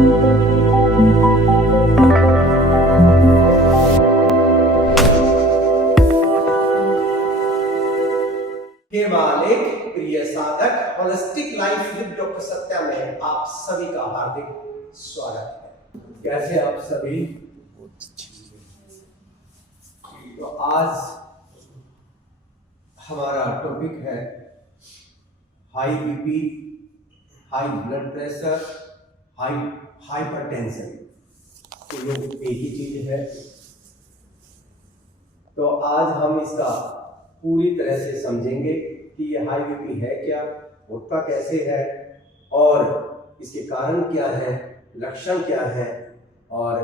के मालिक प्रिय साधक holistic life with doctor Satya में आप सभी का हार्दिक स्वागत है। कैसे आप सभी? तो आज हमारा टॉपिक है high BP, high blood pressure, hypertension. तो ये एक ही चीज है। तो आज हम इसका पूरी तरह से समझेंगे कि ये हाई बीपी है क्या, होता कैसे है और इसके कारण क्या है, लक्षण क्या है और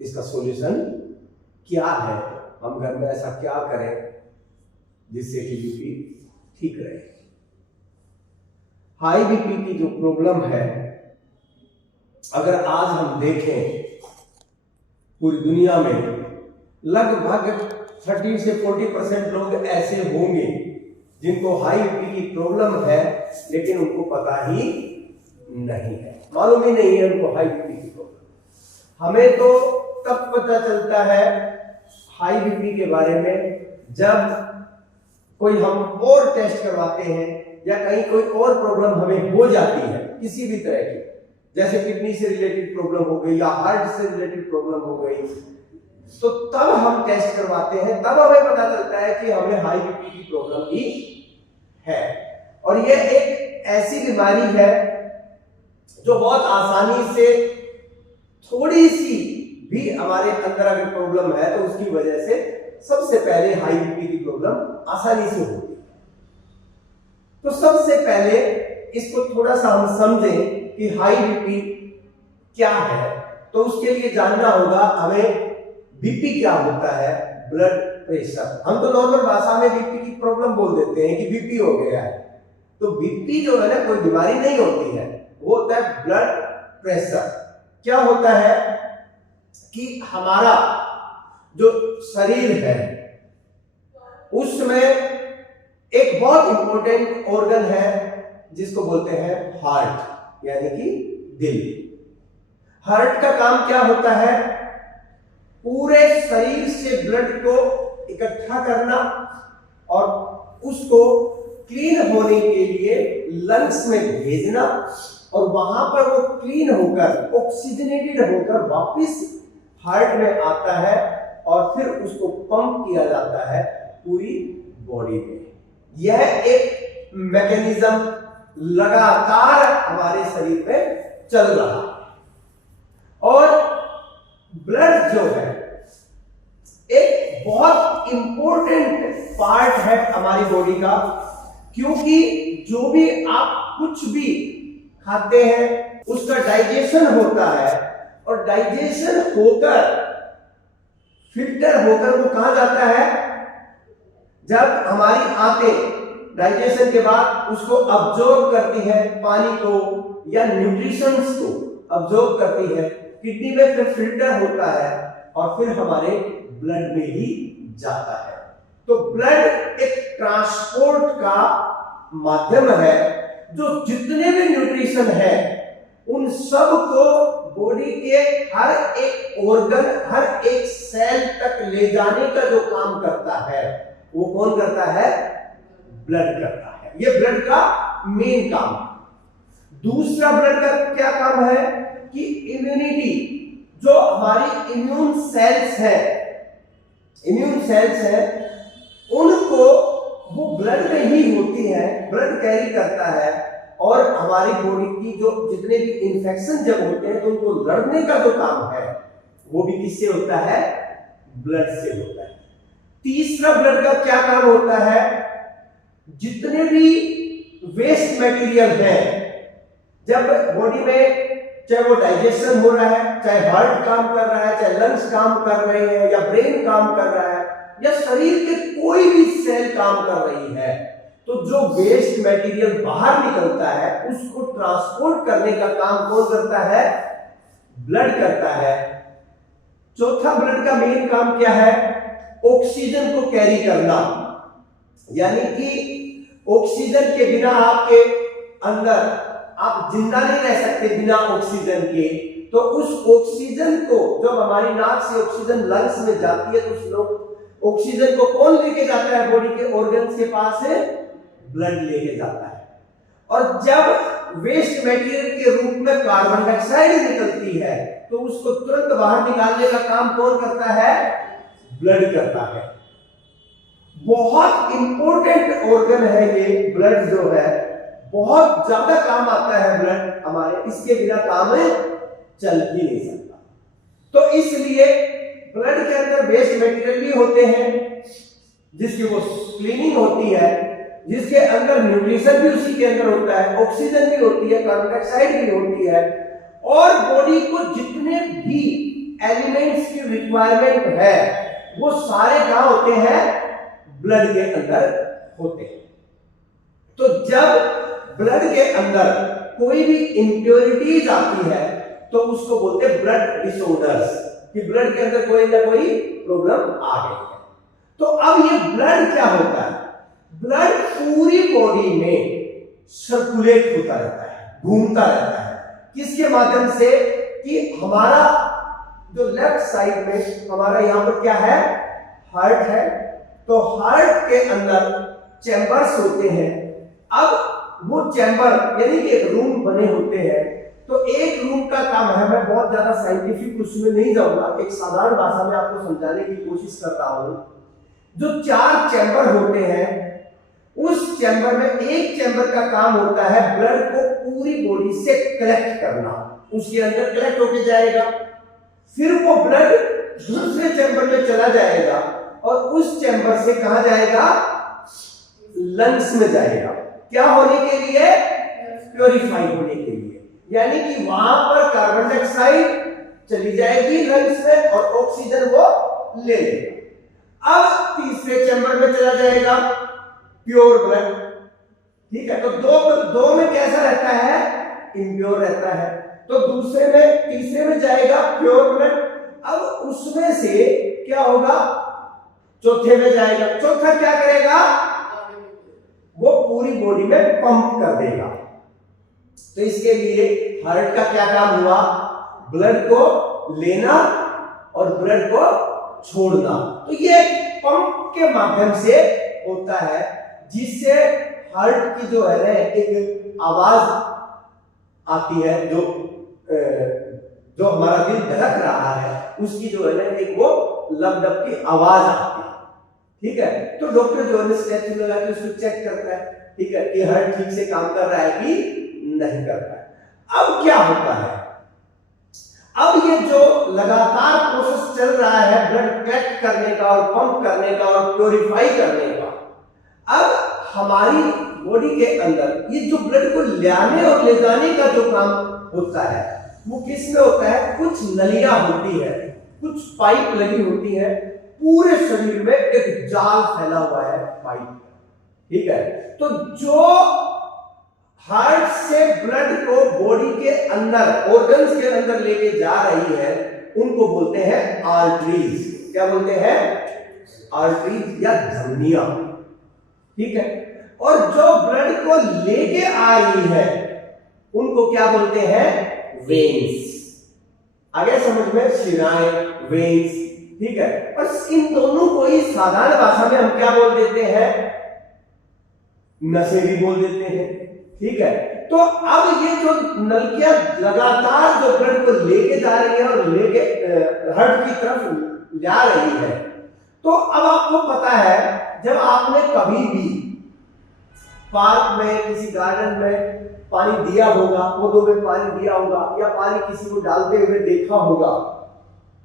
इसका सॉल्यूशन क्या है। हम घर में ऐसा क्या करें जिससे कि बीपी ठीक रहे। हाई बीपी की जो प्रॉब्लम है, अगर आज हम देखें पूरी दुनिया में लगभग 30 से 40% लोग ऐसे होंगे जिनको हाई बीपी की प्रॉब्लम है, लेकिन उनको पता ही नहीं है, मालूम ही नहीं है उनको हाई बीपी की प्रॉब्लम। हमें तो तब पता चलता है हाई बीपी के बारे में जब कोई हम और टेस्ट करवाते हैं या कहीं कोई और प्रॉब्लम हमें हो जाती है किसी भी तरह की, जैसे किडनी से रिलेटेड प्रॉब्लम हो गई या हार्ट से रिलेटेड प्रॉब्लम हो गई, तो तब हम टेस्ट करवाते हैं, तब हमें पता चलता है कि हमें हाई बीपी की प्रॉब्लम ही है। और ये एक ऐसी बीमारी है जो बहुत आसानी से, थोड़ी सी भी हमारे अंदर अगर प्रॉब्लम है तो उसकी वजह से सबसे पहले हाई बीपी की प्रॉब्लम आसानी से होती है। तो सबसे पहले इसको थोड़ा सा हम समझें कि हाई बीपी क्या है। तो उसके लिए जानना होगा हमें बीपी क्या होता है, ब्लड प्रेशर। हम तो नॉर्मल भाषा में बीपी की प्रॉब्लम बोल देते हैं कि बीपी हो गया है। तो बीपी जो है ना, कोई बीमारी नहीं होती है, वो होता है ब्लड प्रेशर। क्या होता है कि हमारा जो शरीर है उसमें एक बहुत इंपॉर्टेंट ऑर्गन है जिसको बोलते हैं हार्ट, यानी कि दिल। हार्ट का काम क्या होता है? पूरे शरीर से ब्लड को इकट्ठा करना और उसको क्लीन होने के लिए लंग्स में भेजना, और वहां पर वो क्लीन होकर, ऑक्सीजनेटेड होकर वापस हार्ट में आता है और फिर उसको पंप किया जाता है पूरी बॉडी में। यह एक मैकेनिज्म लगातार हमारे शरीर में चल रहा है। और ब्लड जो है एक बहुत इंपॉर्टेंट पार्ट है हमारी बॉडी का, क्योंकि जो भी आप कुछ भी खाते हैं उसका डाइजेशन होता है, और डाइजेशन होकर फिल्टर होकर वो कहां जाता है? जब हमारी आंतें डाइजेशन के बाद उसको अब्जॉर्ब करती है, पानी को या न्यूट्रिशंस को अब्जॉर्ब करती है, किडनी में फिर फिल्टर होता है और फिर हमारे ब्लड में ही जाता है। तो ब्लड एक ट्रांसपोर्ट का माध्यम है जो जितने भी न्यूट्रिशन है उन सब को बॉडी के हर एक ऑर्गन, हर एक सेल तक ले जाने का जो काम करता है वो कौन करता है? ब्लड करता है। ये ब्लड का मेन काम। दूसरा ब्लड का क्या काम है कि इम्यूनिटी, जो हमारी इम्यून सेल्स हैं उनको वो ब्लड में ही होती है, ब्लड कैरी करता है, और हमारी बॉडी की जो जितने भी इंफेक्शन जब होते हैं तो उनको लड़ने का जो काम है वो भी किससे होता है? ब्लड से होता है। तीसरा ब्लड का क्या काम होता है? जितने भी वेस्ट मटेरियल है, जब बॉडी में चाहे वो डाइजेशन हो रहा है, चाहे हार्ट काम कर रहा है, चाहे लंग्स काम कर रहे हैं, या ब्रेन काम कर रहा है, या शरीर के कोई भी सेल काम कर रही है, तो जो वेस्ट मटेरियल बाहर निकलता है उसको ट्रांसपोर्ट करने का काम कौन करता है? ब्लड करता है। चौथा ब्लड का मेन काम क्या है? ऑक्सीजन को कैरी करना, यानी कि ऑक्सीजन के बिना आपके अंदर आप जिंदा नहीं रह सकते बिना ऑक्सीजन के। तो उस ऑक्सीजन को जब हमारी नाक से ऑक्सीजन लंग्स में जाती है तो उस लोग ऑक्सीजन को कौन लेके जाता है बॉडी के ऑर्गन्स के पास से? ब्लड लेके जाता है। और जब वेस्ट मटेरियल के रूप में कार्बन डाइऑक्साइड निकलती है तो उसको तुरंत बाहर निकालने का काम कौन करता है? ब्लड करता है। बहुत इंपॉर्टेंट ऑर्गन है ये ब्लड जो है, बहुत ज्यादा काम आता है ब्लड हमारे, इसके बिना काम चल ही नहीं सकता। तो इसलिए ब्लड के अंदर वेस्ट मटेरियल भी होते हैं जिसकी वो क्लीनिंग होती है, जिसके अंदर न्यूट्रिशन भी उसी के अंदर होता है, ऑक्सीजन भी होती है, कार्बन डाइऑक्साइड भी होती है, और बॉडी को जितने भी एलिमेंट्स की रिक्वायरमेंट है वो सारे कहां होते हैं? ब्लड के अंदर होते हैं। तो जब ब्लड के अंदर कोई भी इंप्योरिटीज आती है तो उसको बोलते हैं ब्लड डिसऑर्डर्स, कि ब्लड के अंदर कोई ना कोई प्रॉब्लम आ गई है। तो अब ये ब्लड क्या होता है? ब्लड पूरी बॉडी में सर्कुलेट होता रहता है, घूमता रहता है। किसके माध्यम से? कि हमारा जो लेफ्ट साइड में हमारा यहां पर क्या है? हार्ट है। तो हार्ट के अंदर चैम्बर्स होते हैं। अब वो चैम्बर यानी कि एक रूम बने होते हैं। तो एक रूम का काम है, मैं बहुत ज्यादा साइंटिफिक उसमें नहीं जाऊंगा, एक साधारण भाषा में आपको समझाने की कोशिश कर रहा हूं। जो 4 चैम्बर होते हैं उस चैम्बर में एक चैम्बर का काम होता है ब्लड को पूरी बॉडी से कलेक्ट करना, उसके अंदर कलेक्ट होके जाएगा, फिर वो ब्लड दूसरे चैम्बर में चला जाएगा और उस चैम्बर से कहां जाएगा? लंग्स में जाएगा। क्या होने के लिए? प्योरीफाई होने के लिए। यानी कि वहां पर कार्बन डाइऑक्साइड चली जाएगी लंग्स में और ऑक्सीजन वो ले लेगा। अब तीसरे चैम्बर में चला जाएगा प्योर ब्लड, ठीक है। तो दो में कैसा रहता है? इम्प्योर रहता है। तो दूसरे में तीसरे में जाएगा प्योर ब्लड। अब उसमें से क्या होगा? चौथे में जाएगा। चौथा क्या करेगा? वो पूरी बॉडी में पंप कर देगा। तो इसके लिए हार्ट का क्या काम हुआ? ब्लड को लेना और ब्लड को छोड़ना। तो ये पंप के माध्यम से होता है जिससे हार्ट की जो है ना एक आवाज आती है, जो हमारा दिल धड़क रहा है उसकी जो है ना एक वो लपडप की आवाज आती है, ठीक है। तो डॉक्टर जो है स्टेथोस्कोप लगा के उसको चेक करता है, ठीक है, कि हार्ट ठीक से काम कर रहा है कि नहीं कर रहा है। अब क्या होता है? अब ये जो लगातार प्रोसेस चल रहा है ब्लड कलेक्ट करने का और पंप करने का और प्योरीफाई करने का, अब हमारी बॉडी के अंदर ये जो ब्लड को लाने और ले जाने का जो काम होता है वो किस में होता है? कुछ नलियां होती है, कुछ पाइप लगी होती है, पूरे शरीर में एक जाल फैला हुआ है पाइप, ठीक है। तो जो हार्ट से ब्लड को बॉडी के अंदर ऑर्गन्स के अंदर लेके जा रही है उनको बोलते हैं आर्टरीज। क्या बोलते हैं? आर्टरीज या धमनियां, ठीक है। और जो ब्लड को लेके आ रही है उनको क्या बोलते हैं? वेन्स। आगे समझ में? शिराएं, वेन्स, ठीक है। और इन दोनों को ही साधारण भाषा में हम क्या बोल देते हैं? नसें भी बोल देते हैं, ठीक है। तो अब ये जो नलियां लगातार जो ब्लड को लेके जा रही है और लेके हार्ट की तरफ जा रही है, तो अब आपको पता है जब आपने कभी भी पार्क में किसी गार्डन में पानी दिया होगा, पौधों में पानी दिया होगा या पानी किसी को डालते हुए देखा होगा,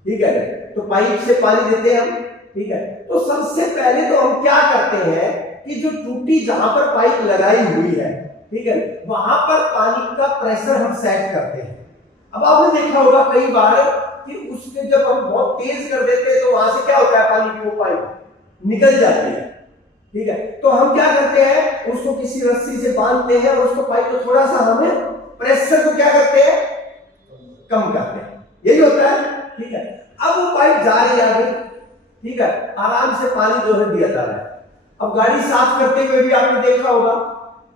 ठीक है, तो पाइप से पानी देते हैं हम, ठीक है। तो सबसे पहले तो हम क्या करते हैं कि जो टूटी जहां पर पाइप लगाई हुई है, ठीक है, वहां पर पानी का प्रेशर हम सेट करते हैं। अब आपने देखा होगा कई बार कि उसके जब हम बहुत तेज कर देते हैं तो वहां से क्या होता है? पानी की वो पाइप निकल जाती है, ठीक है। तो हम क्या करते हैं? उसको किसी रस्सी से बांधते हैं और उसको पाइप को थोड़ा सा हमें प्रेशर को क्या करते हैं? कम करते हैं। यही होता है, ठीक है। अब वो पाइप जा रही है आगे, ठीक है, आराम से पानी जो है दिया जा रहा है। अब गाड़ी साफ करते हुए भी आपने देखा होगा,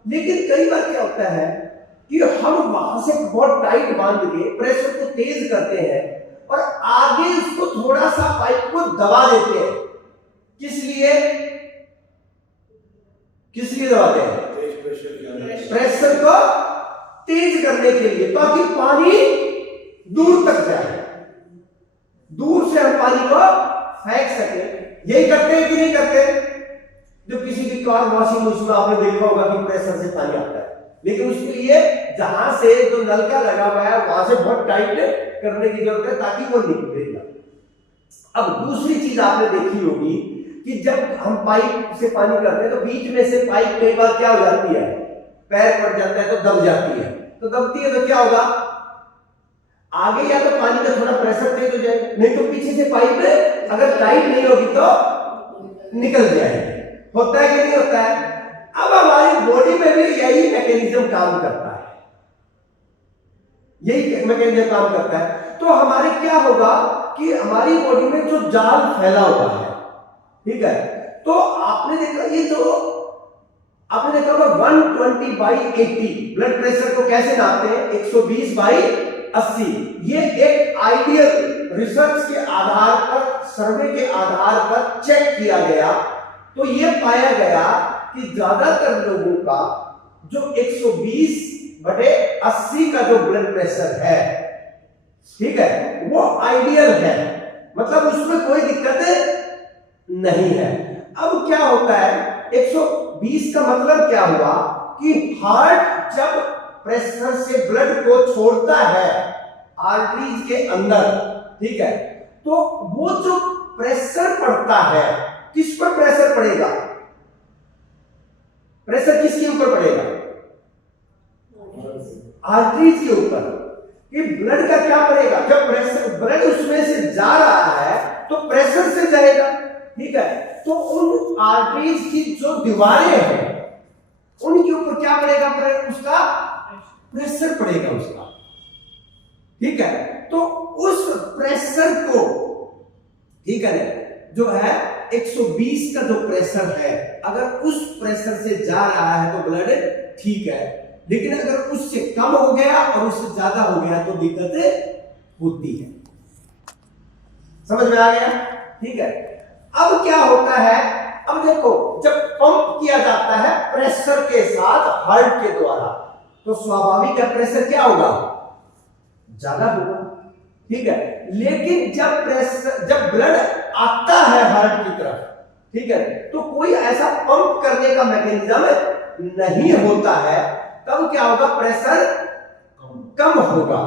लेकिन कई बार क्या होता है कि हम वहां से बहुत टाइट बांध के प्रेशर को तेज करते हैं और आगे उसको थोड़ा सा पाइप को दबा देते हैं। किस लिए दबाते हैं? प्रेशर को तेज करने के लिए, ताकि पानी दूर तक जाए, दूर से हम पानी को फेंक सके। यही करते हैं कि नहीं करते? जो किसी भी कार वॉशिंग मशीन में आपने देखा होगा कि प्रेशर से पानी आता है, लेकिन उसके लिए जहां से जो नलका लगा हुआ है वहां से बहुत टाइट करने की जरूरत है ताकि वो निकलेगा। अब दूसरी चीज आपने देखी होगी कि जब हम पाइप से पानी करते हैं तो बीच में से पाइप कई बार क्या हो जाती है, पैर पड़ जाता है तो दब जाती है। तो दबती है तो क्या होगा, आगे या तो पानी का थोड़ा प्रेशर तेज हो जाएगा, नहीं तो पीछे से पाइप अगर टाइट नहीं होगी तो निकल जाएगी। होता है कि नहीं होता है? अब हमारी बॉडी में भी यही मैकेनिज्म काम करता है, यही मैकेनिज्म काम करता है। तो हमारे क्या होगा कि हमारी बॉडी में जो जाल फैला हुआ है, ठीक है, तो आपने देखा ये जो आपने देखा होगा 120/80 ब्लड प्रेशर को कैसे नापते हैं? 120/80। ये एक आइडियल रिसर्च के आधार पर, सर्वे के आधार पर चेक किया गया, तो ये पाया गया कि ज्यादातर लोगों का जो 120/80 का जो ब्लड प्रेशर है, ठीक है, वो आइडियल है, मतलब उसमें कोई दिक्कत नहीं है। अब क्या होता है, 120 का मतलब क्या हुआ कि हार्ट जब प्रेशर से ब्लड को छोड़ता है आर्टरीज के अंदर, ठीक है, तो वो जो प्रेशर पड़ता है, किस पर प्रेशर पड़ेगा? प्रेशर किसके ऊपर पड़ेगा? आर्टरीज के ऊपर। कि ब्लड का क्या पड़ेगा? जब प्रेशर ब्लड उसमें से जा रहा है तो प्रेशर से जाएगा, ठीक है, तो उन आर्टरीज की जो दीवारें हैं उनके ऊपर क्या पड़ेगा? उसका प्रेशर पड़ेगा उसका, ठीक है। तो उस प्रेशर को, ठीक है, जो है 120 का जो प्रेशर है, अगर उस प्रेशर से जा रहा है तो ब्लड ठीक है, लेकिन अगर उससे कम हो गया और उससे ज्यादा हो गया तो दिक्कत होती है। समझ में आ गया? ठीक है। अब क्या होता है, अब देखो, जब पंप किया जाता है प्रेशर के साथ हार्ट के द्वारा, तो स्वाभाविक है प्रेशर क्या होगा? ज्यादा होगा, ठीक है। लेकिन जब ब्लड आता है हार्ट की तरफ, ठीक है, तो कोई ऐसा पंप करने का मैकेनिज्म नहीं होता है, तब क्या होगा? प्रेशर कम होगा,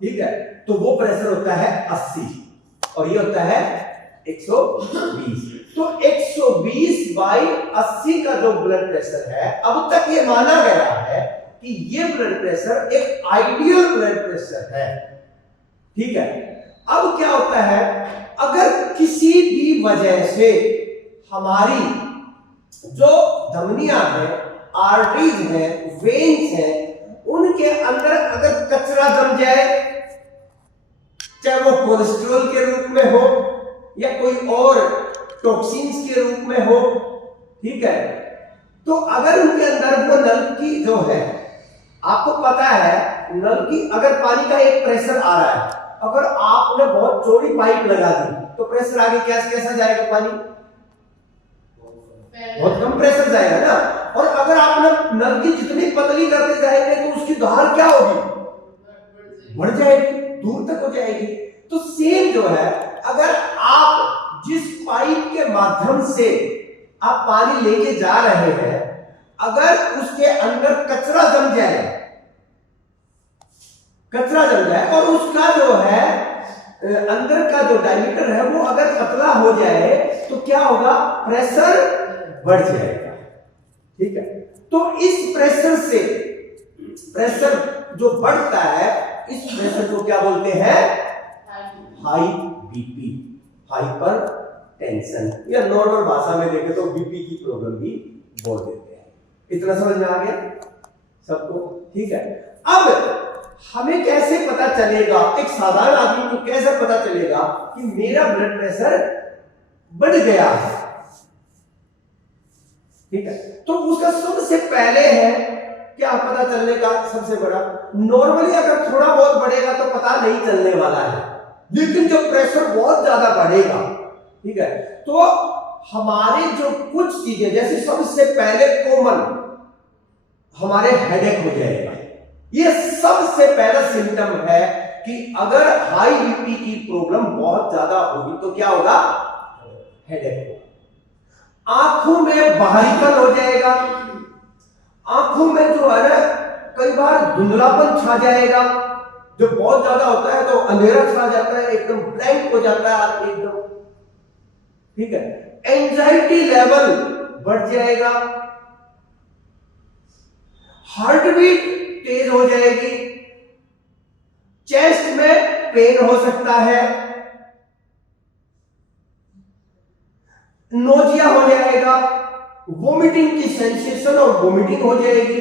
ठीक है। तो वो प्रेशर होता है 80 और ये होता है 120। तो 120/80 का जो ब्लड प्रेशर है, अब तक ये माना गया है कि ये ब्लड प्रेशर एक आइडियल ब्लड प्रेशर है, ठीक है। अब क्या होता है, अगर किसी भी वजह से हमारी जो धमनियां हैं, आर्टरीज हैं, वेन्स हैं, उनके अंदर अगर कचरा जम जाए, चाहे वो कोलेस्ट्रॉल के रूप में हो या कोई और टॉक्सिन्स के रूप में हो, ठीक है, तो अगर उनके अंदर वो नल की जो है, आपको पता है नल की अगर पानी का एक प्रेशर आ रहा है, अगर आपने बहुत चौड़ी पाइप लगा दी तो प्रेशर आगे कैसा जाएगा? पानी बहुत कम प्रेशर जाएगा ना। और अगर आपने नल की जितनी पतली करते जाएंगे तो उसकी धार क्या होगी? बढ़ जाएगी, दूर तक हो जाएगी। तो सेम जो है, अगर आप जिस पाइप के माध्यम से आप पानी लेके जा रहे हैं, अगर उसके अंदर कचरा जम जाए और उसका जो है अंदर का जो डायमीटर है वो अगर पतला हो जाए तो क्या होगा? प्रेशर बढ़ जाएगा, ठीक है। तो इस प्रेशर जो बढ़ता है, इस प्रेशर को क्या बोलते हैं? हाई बीपी, हाइपर टेंशन, या नॉर्मल भाषा में देखें तो बीपी की प्रॉब्लम भी बोल देते हैं। इतना समझ में आ गया सबको? ठीक है। अब हमें कैसे पता चलेगा, एक साधारण आदमी को कैसे पता चलेगा कि मेरा ब्लड प्रेशर बढ़ गया है? ठीक है, तो उसका सबसे पहले है क्या पता चलने का सबसे बड़ा, नॉर्मली अगर थोड़ा बहुत बढ़ेगा तो पता नहीं चलने वाला है, लेकिन जब प्रेशर बहुत ज्यादा बढ़ेगा, ठीक है, तो हमारे जो कुछ चीजें, जैसे सबसे पहले कॉमन हमारे हेडेक हो जाएगा। ये सबसे पहला सिम्टम है कि अगर हाई बीपी की प्रॉब्लम बहुत ज्यादा होगी तो क्या होगा, हेडेक होगा। आंखों में बाहरीपन हो जाएगा, आंखों में जो है ना कई बार धुंधलापन छा जाएगा, जब बहुत ज्यादा होता है तो अंधेरा छा जाता है, एकदम ब्लैंक हो जाता है आदमी एकदम, ठीक है। एंजाइटी लेवल बढ़ जाएगा, हार्ट बीट तेज हो जाएगी, चेस्ट में पेन हो सकता है, नोजिया हो जाएगा, वोमिटिंग की सेंसेशन और वोमिटिंग हो जाएगी,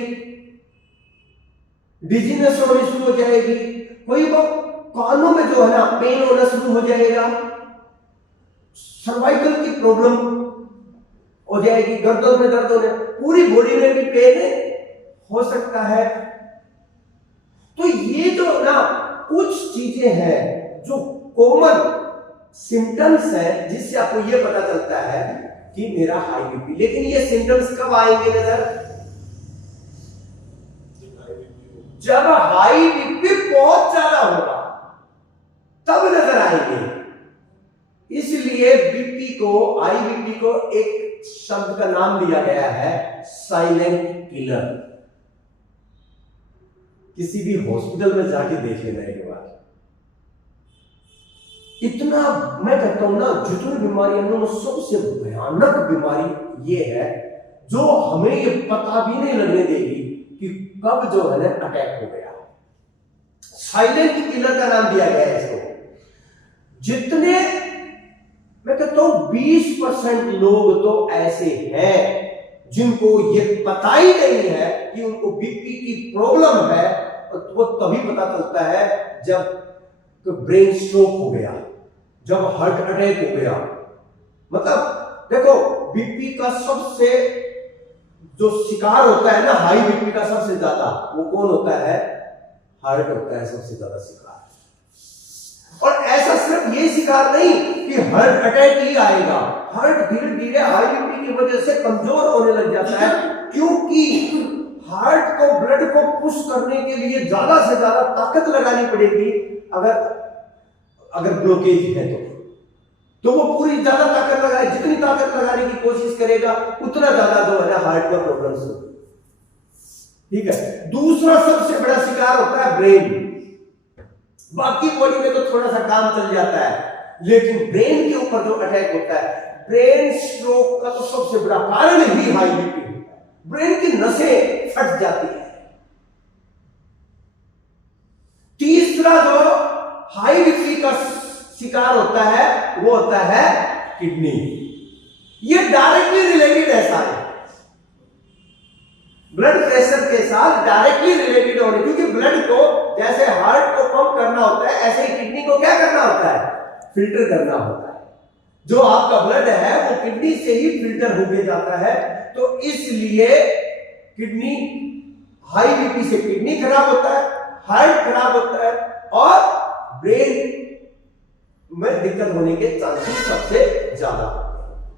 डिजीनेस होनी शुरू हो जाएगी, कोई वो कानों में जो है ना पेन होना शुरू हो जाएगा, सर्वाइकल की प्रॉब्लम हो जाएगी, गर्दन में दर्द होने, पूरी बॉडी में भी पेन हो सकता है। तो ये जो ना कुछ चीजें हैं जो कॉमन सिम्टम्स हैं जिससे आपको ये पता चलता है कि मेरा हाई बीपी। लेकिन ये सिम्टम्स कब आएंगे नजर, जब हाई बीपी बहुत ज्यादा होगा तब नजर आएंगे। इसलिए बीपी को, हाई बीपी को एक शब्द का नाम दिया गया है, साइलेंट किलर। किसी भी हॉस्पिटल में जाके देख लेना एक बार, इतना मैं कहता हूं ना, जितनी बीमारियां हैं सबसे भयानक बीमारी ये है जो हमें ये पता भी नहीं लगने देगी कि कब जो है ना अटैक हो गया। साइलेंट किलर का नाम दिया गया है इसको। जितने मैं कहता हूं 20% लोग तो ऐसे हैं जिनको ये पता ही नहीं है कि उनको बीपी की प्रॉब्लम है, और वो तभी पता चलता है जब ब्रेन स्ट्रोक हो गया, जब हार्ट अटैक हो गया। मतलब देखो, बीपी का सबसे जो शिकार होता है ना, हाई बीपी का सबसे ज्यादा, वो कौन होता है, हार्ट होता है सबसे ज्यादा शिकार। और ऐसा सिर्फ ये शिकार नहीं कि हार्ट अटैक ही आएगा, हार्ट धीरे धीरे हाई बीपी की वजह से कमजोर होने लग जाता है, क्योंकि हार्ट को, ब्लड को पुश करने के लिए ज्यादा से ज्यादा ताकत लगानी पड़ेगी। अगर ब्लॉकेज है तो वो पूरी ज्यादा ताकत लगाए, जितनी ताकत लगाने की कोशिश करेगा उतना ज्यादा जो है ना हार्ट का प्रॉब्लम होगी, ठीक है। दूसरा सबसे बड़ा शिकार होता है ब्रेन। बाकी बॉडी में तो थोड़ा सा काम चल जाता है, लेकिन ब्रेन के ऊपर जो अटैक होता है, ब्रेन स्ट्रोक का तो सबसे बड़ा कारण ही हाई बीपी होता है। ब्रेन की नसें फट जाती है। तीसरा जो हाई बीपी का शिकार होता है वो होता है किडनी। ये डायरेक्टली रिलेटेड है, सारे ब्लड प्रेशर के साथ डायरेक्टली रिलेटेड होने, क्योंकि ब्लड को जैसे हार्ट को पंप करना होता है, ऐसे ही किडनी को क्या करना होता है, फिल्टर करना होता है। जो आपका ब्लड है वो किडनी से ही फिल्टर होके जाता है। तो इसलिए किडनी, हाई बीपी से किडनी खराब होता है, हार्ट खराब होता है, और ब्रेन में दिक्कत होने के चांसेस सबसे ज्यादा।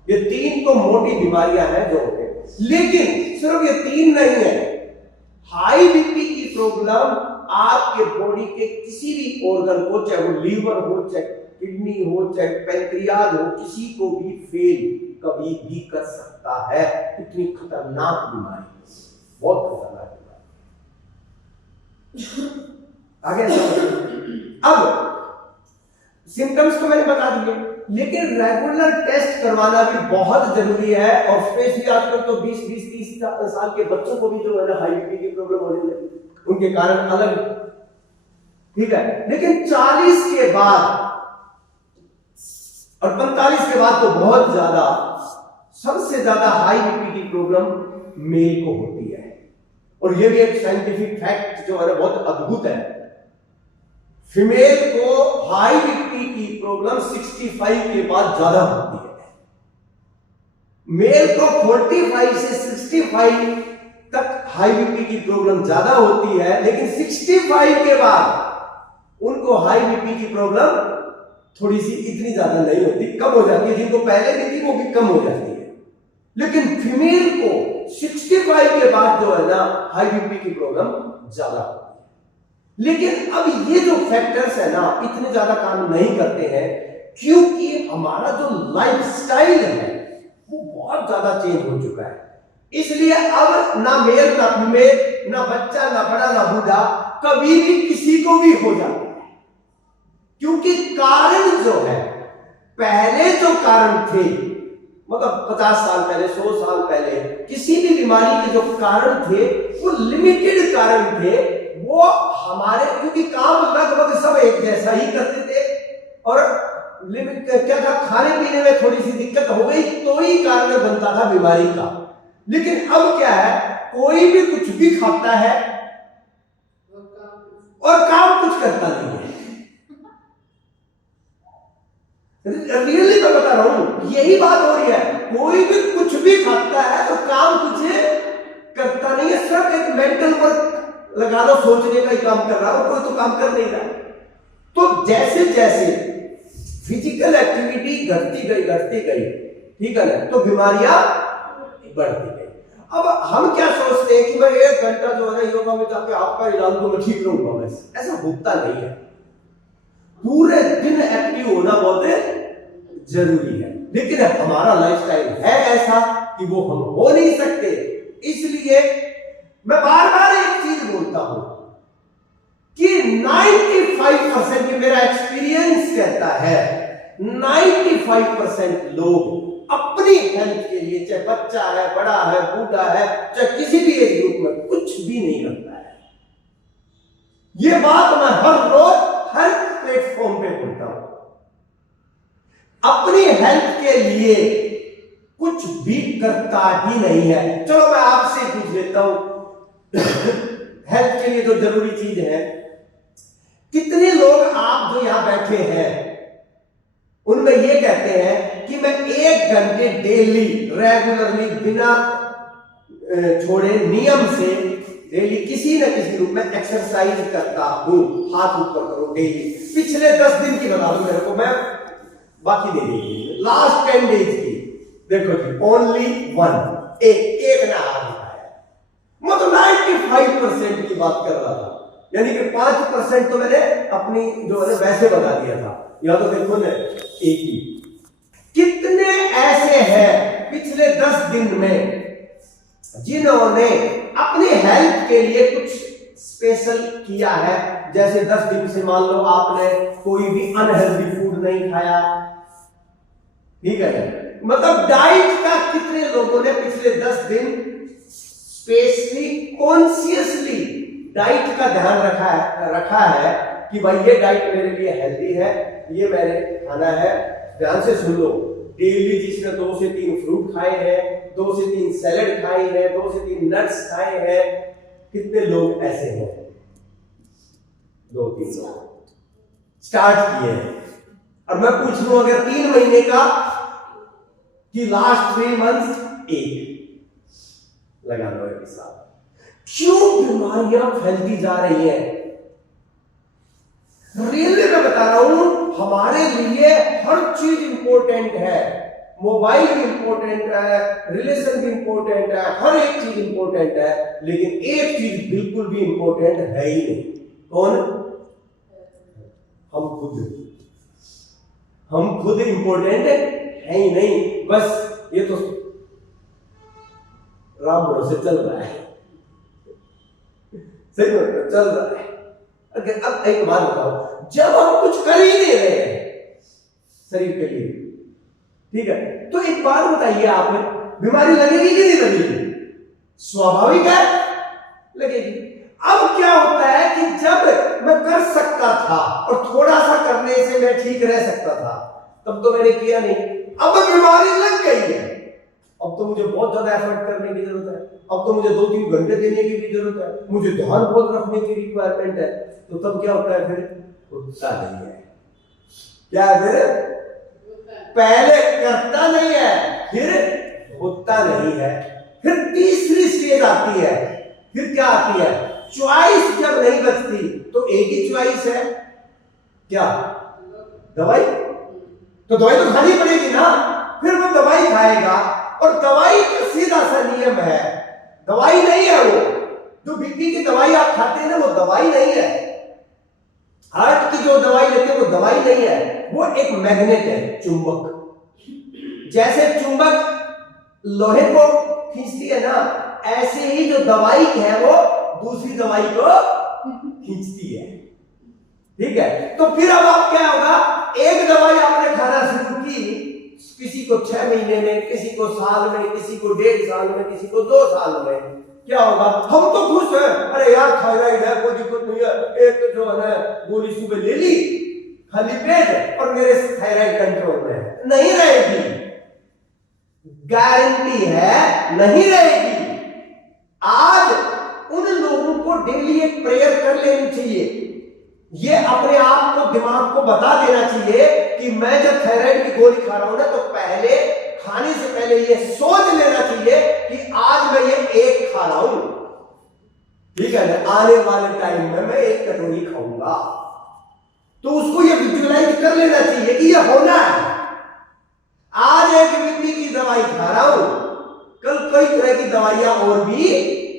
ये तीन तो मोटी बीमारियां हैं जो होते हैं, लेकिन सिर्फ ये तीन नहीं है। हाई बीपी की प्रॉब्लम आपके बॉडी के किसी भी ऑर्गन को, चाहे वो लीवर हो, चाहे किडनी हो, चाहे पैंक्रियाज हो, किसी को भी फेल कभी भी कर सकता है। इतनी खतरनाक बीमारी, बहुत खतरनाक बीमारी। आगे अब सिम्टम्स तो मैंने बता दिए, लेकिन रेगुलर टेस्ट करवाना भी बहुत जरूरी है। और स्पेशली आजकल तो 20-30 साल के बच्चों को भी जो है ना हाई बीपी की प्रॉब्लम होने लगी, उनके कारण अलग, ठीक है। लेकिन 40 के बाद और 45 के बाद तो बहुत ज्यादा, सबसे ज्यादा हाई बीपी की प्रॉब्लम मेल को होती है। और यह भी एक साइंटिफिक फैक्ट जो है बहुत अद्भुत है। फीमेल को हाई बीपी की प्रॉब्लम 65 के बाद ज्यादा होती है। मेल को 45 से 65 तक हाई बीपी की प्रॉब्लम ज्यादा होती है, लेकिन 65 के बाद उनको हाई बीपी की प्रॉब्लम थोड़ी सी इतनी ज्यादा नहीं होती, कम हो जाती है। जिनको पहले भी थी वो भी कम हो जाती है, लेकिन फीमेल को 65 के बाद जो है ना हाई बीपी की प्रॉब्लम ज्यादा होती है। लेकिन अब ये जो फैक्टर्स है ना इतने ज्यादा काम नहीं करते हैं, क्योंकि हमारा जो लाइफस्टाइल है वो बहुत ज्यादा चेंज हो चुका है। इसलिए अब ना मेल ना फीमेल, ना बच्चा ना बड़ा ना बूढ़ा, कभी भी किसी को भी हो जाता है। क्योंकि कारण जो है, पहले जो कारण थे, मतलब 50 साल पहले, 100 साल पहले, किसी भी बीमारी के जो कारण थे वो लिमिटेड कारण थे। वो हमारे, क्योंकि काम लगभग सब एक जैसा ही करते थे, और लिमिट क्या था, खाने पीने में थोड़ी सी दिक्कत हो गई तो ही कारण बनता था बीमारी का। लेकिन अब क्या है, कोई भी कुछ भी खाता है और काम कुछ करता नहीं है। रियली मैं बता रहा हूं, यही बात हो रही है। कोई भी कुछ भी खाता है तो काम कुछ करता नहीं है, सिर्फ एक मेंटल वर्क लगा लो, सोचने का ही काम कर रहा हो, कोई तो काम कर नहीं रहा। तो जैसे जैसे फिजिकल एक्टिविटी घटती गई, ठीक है ना, तो बीमारियां बढ़ती गई। अब हम क्या सोचते हैं कि मैं 1 घंटा जो है योगा में जाके आपका इलाज तो मैं ठीक रहूंगा, बस ऐसा होता नहीं है। पूरे दिन एक्टिव होना बहुत जरूरी है, लेकिन हमारा लाइफस्टाइल है ऐसा कि वो हम हो नहीं सकते। इसलिए मैं बार बार एक चीज बोलता हूं कि 95% की मेरा एक्सपीरियंस कहता है 95% लोग अपनी हेल्थ के लिए, चाहे बच्चा है, बड़ा है, बूढ़ा है, चाहे किसी भी एज ग्रुप में, कुछ भी नहीं करता है। ये बात मैं हर रोज हर प्लेटफॉर्म पे बोलता हूं। अपनी हेल्थ के लिए कुछ भी करता ही नहीं है। चलो मैं आपसे पूछ लेता हूं, हेल्थ के लिए जो जरूरी चीज है, कितने लोग आप जो यहां बैठे हैं उनमें ये कहते हैं कि मैं 1 घंटे डेली रेगुलरली बिना छोड़े नियम से डेली किसी न किसी रूप में एक्सरसाइज करता हूं? हाथ ऊपर करो डेली। पिछले 10 दिन की बता दो मेरे को, मैं बाकी नहीं देंगे, लास्ट 10 डेज की देखो जी, ओनली 1 एक ना हाथ उठाया। मतलब 95% की बात कर रहा था, यानी कि 5% तो मैंने अपनी जो है वैसे बता दिया था। या तो देखो ना, एक ही। कितने ऐसे हैं पिछले 10 दिन में जिन्होंने अपने हेल्थ के लिए कुछ स्पेशल किया है? जैसे 10 दिन से मान लो आपने कोई भी अनहेल्दी फूड नहीं खाया, ठीक है, मतलब डाइट का कितने लोगों ने पिछले 10 दिन स्पेशली कॉन्शियसली डाइट का ध्यान रखा है कि भाई ये डाइट मेरे लिए हेल्दी है, ये मैंने खाना है। ध्यान से सुन लो, डेली जिसने 2 से 3 फ्रूट खाए हैं, 2 से 3 सैलेड खाए हैं, 2 से 3 नट्स खाए हैं, कितने लोग ऐसे हैं? 2-3 लोग स्टार्ट किए हैं। और मैं पूछ लूं अगर 3 महीने का कि लास्ट 3 मंथ्स 1 लगा लो एक साथ। क्यों बीमारियां फैलती जा रही हैं? रियली मैं बता रहा हूं, हमारे लिए हर चीज इंपॉर्टेंट है। मोबाइल भी इंपॉर्टेंट है, रिलेशन भी इंपॉर्टेंट है, हर एक चीज इंपॉर्टेंट है, लेकिन एक चीज बिल्कुल भी इंपॉर्टेंट है ही नहीं। कौन? हम खुद इंपॉर्टेंट है ही नहीं। बस ये तो राम भरोसे चल रहा है, सही में चल रहा है। अब एक बात बताओ, जब हम कुछ कर ही नहीं रहे हैं शरीर के लिए, ठीक है, तो एक बात बताइए, आप बीमारी लगेगी कि नहीं लगेगी? स्वाभाविक है, लगेगी। अब क्या होता है कि जब मैं कर सकता था और थोड़ा सा करने से मैं ठीक रह सकता था, तब तो मैंने किया नहीं। अब बीमारी लग गई है, अब तो मुझे बहुत ज्यादा एफर्ट करने की जरूरत है, अब तो मुझे 2-3 घंटे देने की भी जरूरत है, मुझे ध्यान बहुत रखने की रिक्वायरमेंट है। तो तब क्या होता है? फिर होता नहीं है। क्या फिर? पहले करता नहीं है, फिर होता नहीं है। फिर तीसरी स्टेज आती है, फिर क्या आती है, चॉइस जब नहीं बचती तो एक ही चॉइस है, क्या, दवाई। तो दवाई तो खानी पड़ेगी ना, फिर वो दवाई खाएगा। और दवाई का सीधा सा नियम है, दवाई नहीं है वो, जो बीपी की दवाई आप खाते हैं ना वो दवाई नहीं है, हार्ट की जो दवाई लेते हैं वो दवाई नहीं है, वो एक मैग्नेट है, चुंबक। जैसे चुंबक लोहे को खींचती है ना, ऐसे ही जो दवाई है वो दूसरी दवाई को खींचती है, ठीक है। तो फिर अब आप क्या होगा, एक दवाई आपने खाना शुरू की, किसी को 6 महीने में, किसी को साल में, किसी को 1.5 साल में, किसी को 2 साल में, क्या होगा, हम तो खुश हैं, अरे यार थायराइड है, कोई दिक्कत नहीं है, एक जो है ना गोली सुबह ले ली खाली पेट और मेरे थायराइड कंट्रोल में है। नहीं रहेगी, गारंटी है नहीं रहेगी। आज उन लोगों को डेली एक प्रेयर कर लेनी चाहिए, ये अपने आप को, दिमाग को बता देना चाहिए कि मैं जब थायराइड की गोली खा रहा हूं ना, तो पहले खाने से पहले ये सोच लेना चाहिए कि आज मैं ये एक खा रहा हूं, ठीक है ना, आने वाले टाइम में मैं एक कटोरी खाऊंगा। तो उसको ये विजुअलाइज कर लेना चाहिए कि ये होना है। आज एक बीपी की दवाई खा रहा हूं, कल कई तरह की दवाइयां और भी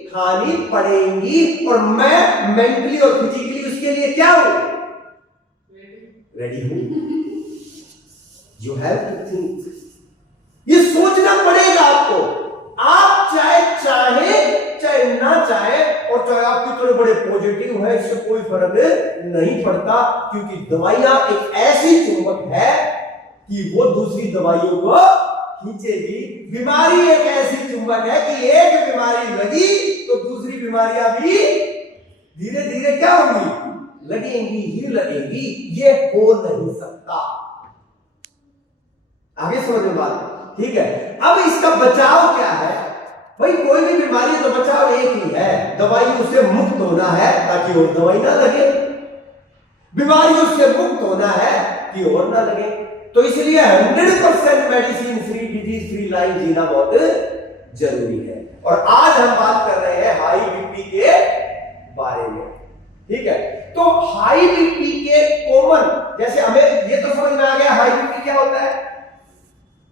खानी पड़ेंगी, और मैं मेंटली और फिजिकली उसके लिए क्या हूं, रेडी हूं। यू हैव टू थिंक, ये सोचना पड़ेगा आपको। आप चाहे चाहे ना चाहे, और चाहे आप कितने बड़े पॉजिटिव है, इससे कोई फर्क नहीं पड़ता, क्योंकि दवाइयां एक ऐसी चुंबक है कि वो दूसरी दवाइयों को खींचेगी। बीमारी एक ऐसी चुंबक है कि एक बीमारी लगी तो दूसरी बीमारियां भी धीरे धीरे क्या होंगी, लगेंगी ही लगेंगी। ये हो नहीं सकता। आगे समझ में बात, ठीक है। अब इसका बचाव क्या है भाई, कोई भी बीमारी तो बचाव एक ही है, दवाई उससे मुक्त होना है ताकि और दवाई ना लगे, बीमारी उससे मुक्त होना है कि और ना लगे। तो इसलिए 100% medicine free, disease free life जीना बहुत जरूरी है। और आज हम बात कर रहे हैं हाई बीपी के बारे में, ठीक है। तो हाई बीपी के कॉमन, जैसे हमें ये तो समझ में आ गया हाई बीपी क्या होता है,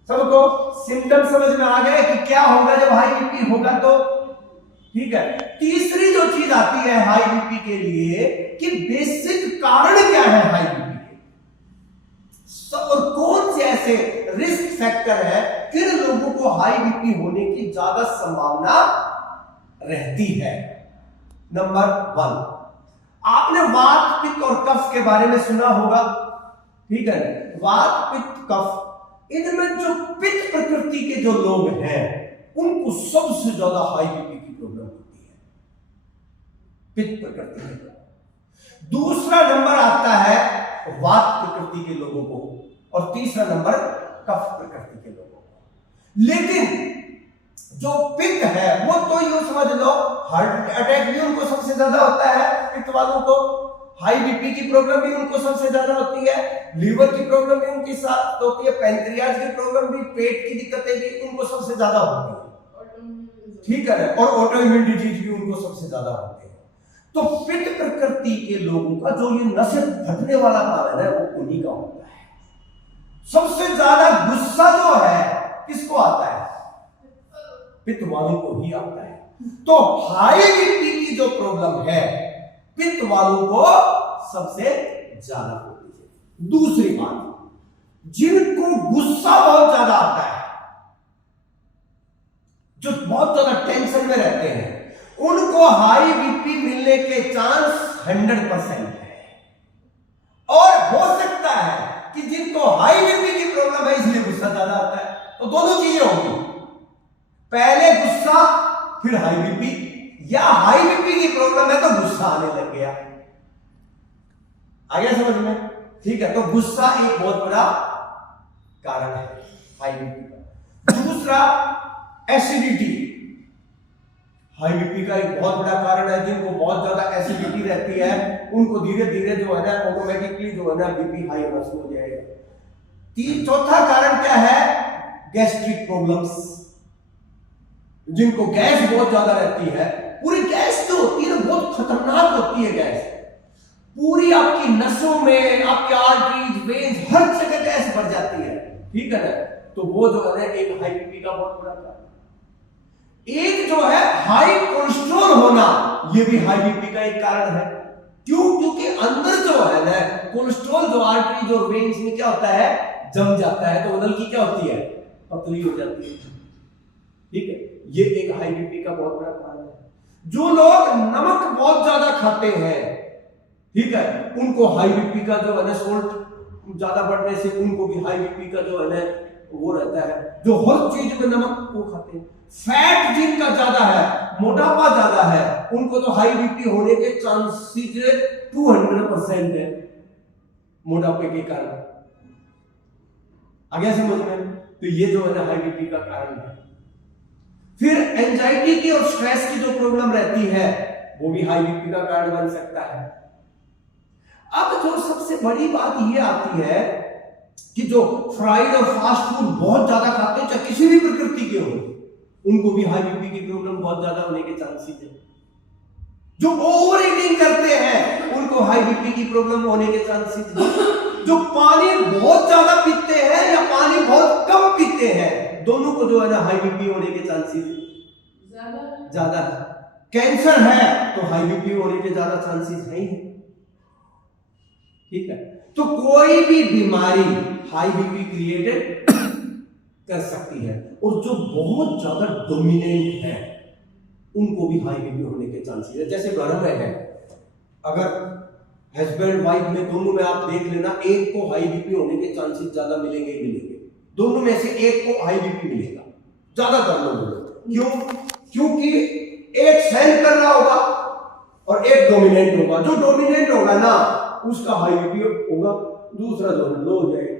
सबको सिम्टम समझ में आ गए कि क्या होगा जब हाई बीपी होगा, तो ठीक है। तीसरी जो चीज आती है हाई बीपी के लिए कि बेसिक कारण क्या है हाई बीपी के, और कौन से ऐसे रिस्क फैक्टर है किन लोगों को हाई बीपी होने की ज्यादा संभावना रहती है। नंबर 1, आपने वात, पित्त और कफ के बारे में सुना होगा, ठीक है। वात, पित्त, कफ, इनमें जो पित्त प्रकृति के जो लोग हैं उनको सबसे ज्यादा हाई बीपी की प्रॉब्लम होती है, पित्त प्रकृति के। दूसरा नंबर आता है वात प्रकृति के लोगों को, और तीसरा नंबर कफ प्रकृति के लोगों को। लेकिन जो पित्त है वो तो यूं समझ लो, हार्ट अटैक भी उनको सबसे ज्यादा होता है, पित्त वालों को हाई बीपी की प्रॉब्लम भी उनको सबसे ज्यादा होती है, लीवर की प्रॉब्लम भी उनके साथ होती है, पैंक्रियाज की प्रॉब्लम भी, पेट की दिक्कतें भी उनको सबसे ज्यादा होती है, ठीक है। और ऑटो इम्यून डिजीज भी उनको सबसे ज्यादा होते हैं। तो पित्त प्रकृति के लोगों का जो ये नसें फटने वाला कारण है वो उन्हीं का होता है। सबसे ज्यादा गुस्सा जो है किसको आता है, पित्त वालों को ही आता है। तो हाई बीपी की जो प्रॉब्लम है पित्त वालों को सबसे ज्यादा होती है। दूसरी बात, जिनको गुस्सा बहुत ज्यादा आता है, जो बहुत ज्यादा टेंशन में रहते हैं, उनको हाई बीपी मिलने के चांस 100% है। और हो सकता है कि जिनको हाई बीपी की प्रॉब्लम है इसलिए गुस्सा ज्यादा आता है, तो दोनों चीजें होंगी, पहले गुस्सा फिर हाई बीपी, या हाई बीपी की प्रॉब्लम है तो गुस्सा आने लग गया। आ गया समझ में, ठीक है। तो गुस्सा एक बहुत बड़ा कारण है हाई बीपी का। दूसरा एसिडिटी, हाई बीपी का एक बहुत बड़ा कारण है। जिनको बहुत ज्यादा एसिडिटी रहती है उनको धीरे धीरे जो है ना ऑटोमेटिकली जो है ना बीपी हाई होना शुरू हो जाएगा। चौथा कारण क्या है, गैस्ट्रिक प्रॉब्लम्स, जिनको गैस बहुत ज्यादा रहती है पूरी गैस जो होती है ना बहुत खतरनाक होती है गैस, पूरी आपकी नसों में, आपकी आर्टरीज, वेन्स, हर जगह गैस भर जाती है, ठीक है ना। तो वो जो है एक हाई बीपी का बहुत बड़ा कारण। एक जो है हाई कोलेस्ट्रॉल होना, ये भी हाई बीपी का एक कारण है। क्यों? क्योंकि अंदर जो है ना कोलेस्ट्रॉल जो आर्टरीज और वेन्स में क्या होता है, जम जाता है, तो वो नली क्या होती है, पतली हो जाती है, ठीक है। ये एक हाई बीपी का बहुत बड़ा कारण है। जो लोग नमक बहुत ज्यादा खाते हैं, ठीक है, उनको हाई बीपी का जो है ना, सोल्ट ज्यादा बढ़ने से उनको भी हाई बीपी का जो है ना वो रहता है। जो हर चीज में नमक वो खाते हैं, फैट जिनका ज्यादा है, मोटापा ज्यादा है, उनको तो हाई बीपी होने के चांसेस 200% है मोटापे के कारण। आ गया समझ में? तो ये जो है ना हाई बीपी का कारण है। फिर एंजाइटी की और स्ट्रेस की जो प्रॉब्लम रहती है वो भी हाई बीपी का कारण बन सकता है। अब जो सबसे बड़ी बात ये आती है कि जो फ्राइड और फास्ट फूड बहुत ज्यादा खाते हैं, चाहे किसी भी प्रकृति के हो, उनको भी हाई बीपी की प्रॉब्लम बहुत ज्यादा होने के चांसेस है। जो ओवर ईटिंग करते हैं उनको हाई बीपी की प्रॉब्लम होने के चांसेस है। जो पानी बहुत ज्यादा पीते हैं या पानी बहुत कम पीते हैं, दोनों को जो है ना हाई बीपी होने के चांसेस ज्यादा है। कैंसर है तो हाई बीपी होने के ज्यादा चांसेस है ही, ठीक है। तो कोई भी बीमारी हाई बीपी क्रिएटेड कर सकती है, और जो बहुत ज्यादा डोमिनेंट है उनको भी हाई बीपी होने के चांसेस है। जैसे घर में है, अगर हस्बैंड वाइफ में दोनों में आप देख लेना, एक को हाई बीपी होने के चांसेस ज्यादा मिलेंगे ही मिलेंगे। दोनों में से एक को हाई बीपी मिलेगा ज्यादातर लोगों को। क्यों? क्योंकि एक सहन कर रहा होगा और एक डोमिनेंट होगा। जो डोमिनेंट होगा ना उसका हाई बीपी होगा, दूसरा जो लो हो जाएगा,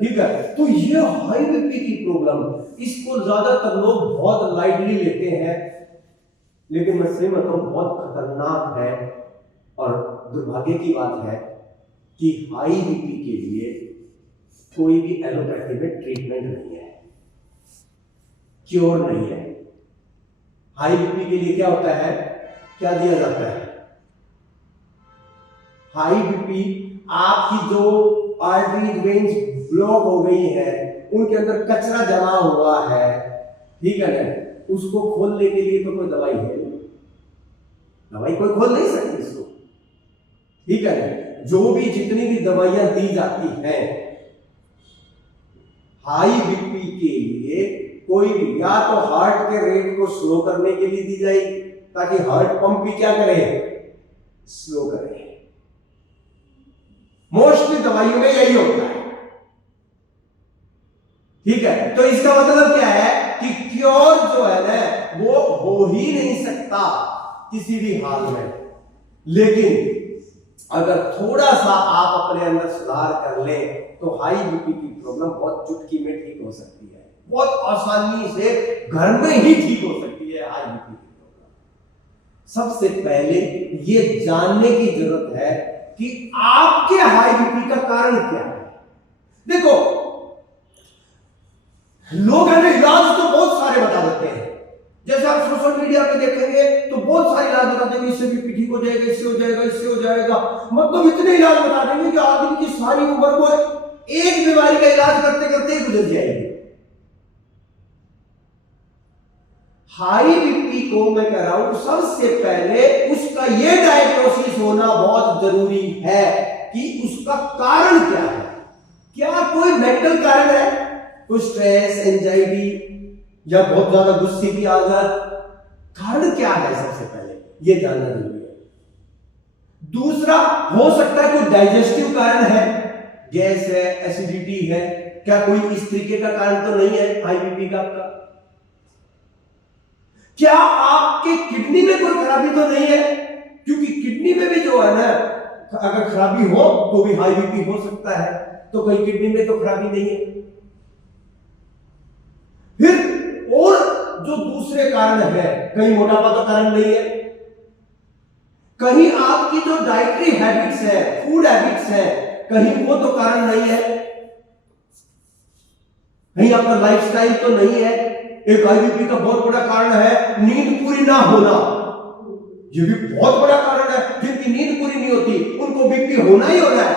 ठीक है। तो ये हाई बीपी की प्रॉब्लम, इसको ज्यादातर लोग बहुत लाइटली लेते हैं, लेकिन मैं सही बताऊं बहुत खतरनाक है। और दुर्भाग्य की बात है कि हाई बीपी के लिए कोई भी एलोपैथी में ट्रीटमेंट नहीं है, क्योर नहीं है। हाई बीपी के लिए क्या होता है, क्या दिया जाता है? हाई बीपी आपकी जो आर्टरी वेन्स ब्लॉक हो गई है, उनके अंदर कचरा जमा हुआ है, ठीक है ना, उसको खोलने के लिए तो कोई दवाई है नहीं, दवाई कोई खोल नहीं सकती इसको, ठीक है ना। जो भी जितनी भी दवाइयां दी जाती हैं हाई बीपी के लिए, कोई भी या तो हार्ट के रेट को स्लो करने के लिए दी जाएगी, ताकि हार्ट पंप भी क्या करे, स्लो करे। मोस्टली दवाइयों में यही होता है, ठीक है। तो इसका मतलब क्या है कि क्योर जो है ना वो हो ही नहीं सकता किसी भी हाल में। लेकिन अगर थोड़ा सा आप अपने अंदर सुधार कर लें तो हाई बीपी की प्रॉब्लम बहुत चुटकी में ठीक हो सकती है, बहुत आसानी से घर में ही ठीक हो सकती है हाई बीपी की प्रॉब्लम। सबसे पहले ये जानने की जरूरत है कि आपके हाई बीपी का कारण क्या है। देखो लोग है ना इलाज तो बहुत सारे बता देते हैं, जैसे आप सोशल मीडिया पे देखेंगे तो बहुत सारे इलाज बता देंगे, इससे भी ठीक हो जाएगा, इससे हो जाएगा, इससे हो जाएगा, मतलब इतने इलाज बता देंगे कि आदमी की सारी उम्र को एक बीमारी का इलाज करते करते ही गुजर जाएगी। हाई बीपी को मैं कह रहा हूं सबसे पहले उसका यह डायग्नोसिस होना बहुत जरूरी है कि उसका कारण क्या है। क्या कोई मेंटल कारण है, कोई स्ट्रेस, एंजाइटी या बहुत ज्यादा गुस्से की आदत, कारण क्या है सबसे पहले ये जानना जरूरी है। दूसरा हो सकता है कोई डाइजेस्टिव कारण है, गैस है, एसिडिटी है, क्या कोई इस तरीके का कारण तो नहीं है हाई बीपी का आपका? क्या आपके किडनी में कोई खराबी तो नहीं है, क्योंकि किडनी में भी जो है ना अगर खराबी हो तो भी हाई बीपी हो सकता है, तो कोई किडनी में तो खराबी नहीं है। फिर और जो दूसरे कारण है, कहीं मोटापा तो कारण नहीं है, कहीं आपकी जो डाइटरी हैबिट्स है, फूड हैबिट्स है, कहीं वो तो कारण नहीं है, कहीं आपका लाइफस्टाइल तो नहीं है, एक हाई बीपी का बहुत बड़ा कारण है नींद पूरी ना होना। ये भी बहुत बड़ा कारण है, जिनकी नींद पूरी नहीं होती उनको बीपी होना ही होना है।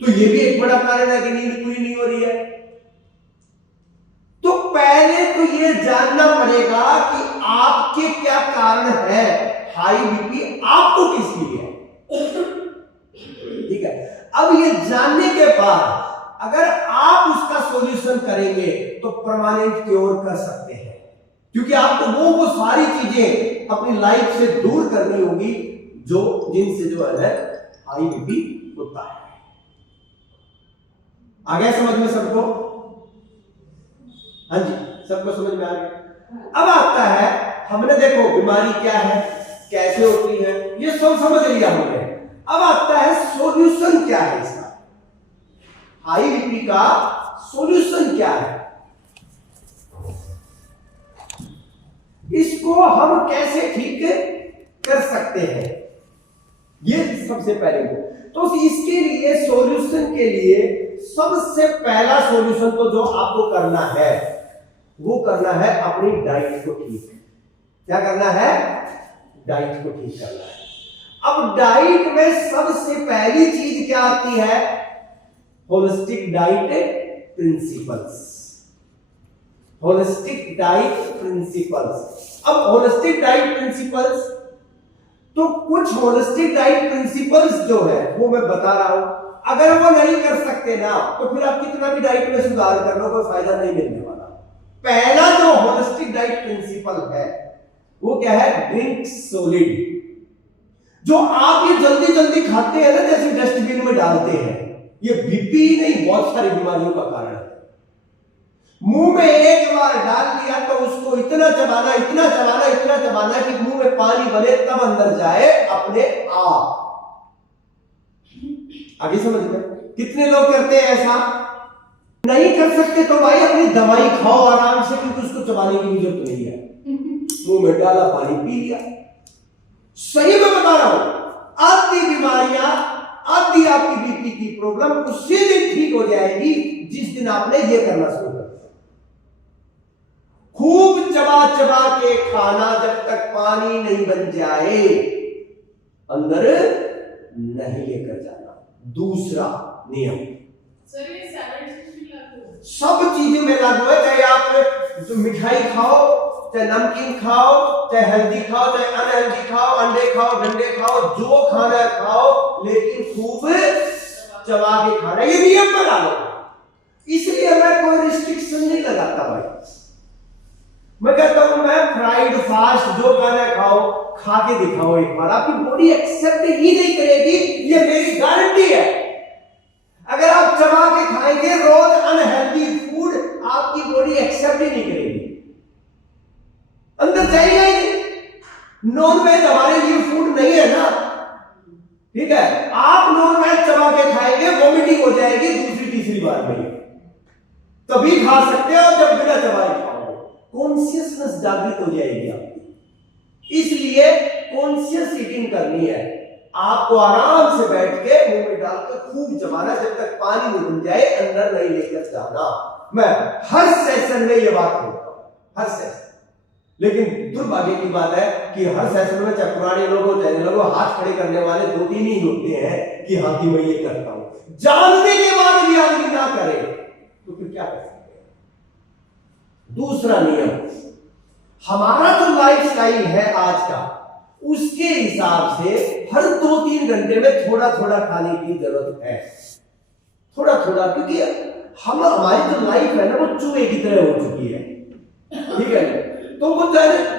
तो ये भी एक बड़ा कारण है कि नींद पूरी नहीं हो रही है। तो पहले तो ये जानना पड़ेगा कि आपके क्या कारण है हाई बीपी आपको किस लिए है। ठीक है, अब ये जानने के बाद अगर आप उसका सॉल्यूशन करेंगे तो परमानेंट क्योर कर सकते हैं, क्योंकि आपको वो सारी चीजें अपनी लाइफ से दूर करनी होगी जो जिनसे जो है हाई बीपी होता है। आ गया समझ में सबको? हाँ जी, सबको समझ में आ गया। अब आता है, हमने देखो बीमारी क्या है, कैसे होती है, ये सब समझ लिया हमने। अब आता है सॉल्यूशन क्या है इसका, हाई बीपी का सॉल्यूशन क्या है, इसको हम कैसे ठीक कर सकते हैं, ये सबसे पहले तो इसके लिए सॉल्यूशन के लिए सबसे पहला सॉल्यूशन तो जो आपको करना है वो करना है अपनी डाइट को ठीक। क्या करना है? डाइट को ठीक करना है। अब डाइट में सबसे पहली चीज क्या आती है? Holistic diet principles. Holistic diet principles. अब होलिस्टिक डाइट प्रिंसिपल्स, तो कुछ होलिस्टिक डाइट प्रिंसिपल्स जो है वो मैं बता रहा हूं, अगर वो नहीं कर सकते ना तो फिर आप कितना भी डाइट में सुधार कर लो कोई फायदा नहीं मिलने वाला। पहला जो होलिस्टिक डाइट प्रिंसिपल है वो क्या है? Drink solid. जो आप ये जल्दी जल्दी खाते हैं ना, जैसे डस्टबिन में डालते हैं, ये बीपी नहीं बहुत सारी बीमारियों का कारण है। मुंह में एक बार डाल दिया तो उसको इतना चबाना इतना चबाना इतना चबाना कि मुंह में पानी बने तब अंदर जाए अपने आप। आगे समझ में? कितने लोग करते हैं ऐसा? नहीं कर सकते तो भाई अपनी दवाई खाओ आराम से, क्योंकि उसको चबाने की जरूरत नहीं है। मुंह में डाला पानी पी लिया। सही में बता रहा हूं, आधी बीमारियां, आधी आपकी बीपी की प्रॉब्लम उसी दिन ठीक हो जाएगी जिस दिन आपने ये करना शुरू कर दिया। खूब चबा चबा के खाना जब तक पानी नहीं बन जाए अंदर नहीं लेकर जाना। दूसरा नियम सब चीजें में लागू है, चाहे आप जो मिठाई खाओ, चाहे नमकीन खाओ, चाहे हेल्दी खाओ, चाहे अनहेल्दी खाओ, अंडे खाओ, डंडे खाओ, जो खाना खाओ, लेकिन खूब चबा के खाना, ये नियम बना लो। इसलिए मैं कोई रिस्ट्रिक्शन नहीं लगाता भाई। मैं कहता हूं मैं फ्राइड फास्ट जो खाना खाओ खा के दिखाओ एक बार, आपकी बॉडी एक्सेप्ट ही नहीं करेगी, ये मेरी गारंटी है। अगर आप चबा के खाएंगे रोज अनहेल्दी फूड, आपकी बॉडी एक्सेप्ट ही नहीं करेगी, अंदर जाएगा ही नहीं। नॉन वेज हमारे लिए फूड नहीं है ना, ठीक है? आप नॉन वेज चबा के खाएंगे वॉमिटिंग हो जाएगी दूसरी तीसरी बार में, तभी खा सकते हो जब बिना चबाए खाओगे। कॉन्शियसनेस जागृत हो जाएगी आपकी। इसलिए कॉन्शियस ईटिंग करनी है। आपको आराम से बैठ के मुंह में डालकर खूब चबाना जब तक पानी नहीं बन जाए, अंदर नहीं लेकर जाना। मैं हर सेशन में ये बात बोलता हूं, हर सेशन। लेकिन दुर्भाग्य की बात है कि हर सेशन में चाहे पुराने लोग हो चाहे लोग, हाथ खड़े करने वाले 2-3 ही होते हैं कि हाँ कि मैं ये करता हूं। जानने के बाद भी आदमी ना करे तो फिर क्या कर सकते हैं? दूसरा नियम, हमारा जो लाइफ स्टाइल है आज का, उसके हिसाब से हर 2-3 घंटे में थोड़ा थोड़ा खाने की जरूरत है, थोड़ा थोड़ा, क्योंकि हमारी जो लाइफ है ना वो चूहे की तरह हो चुकी है, ठीक है? तो वो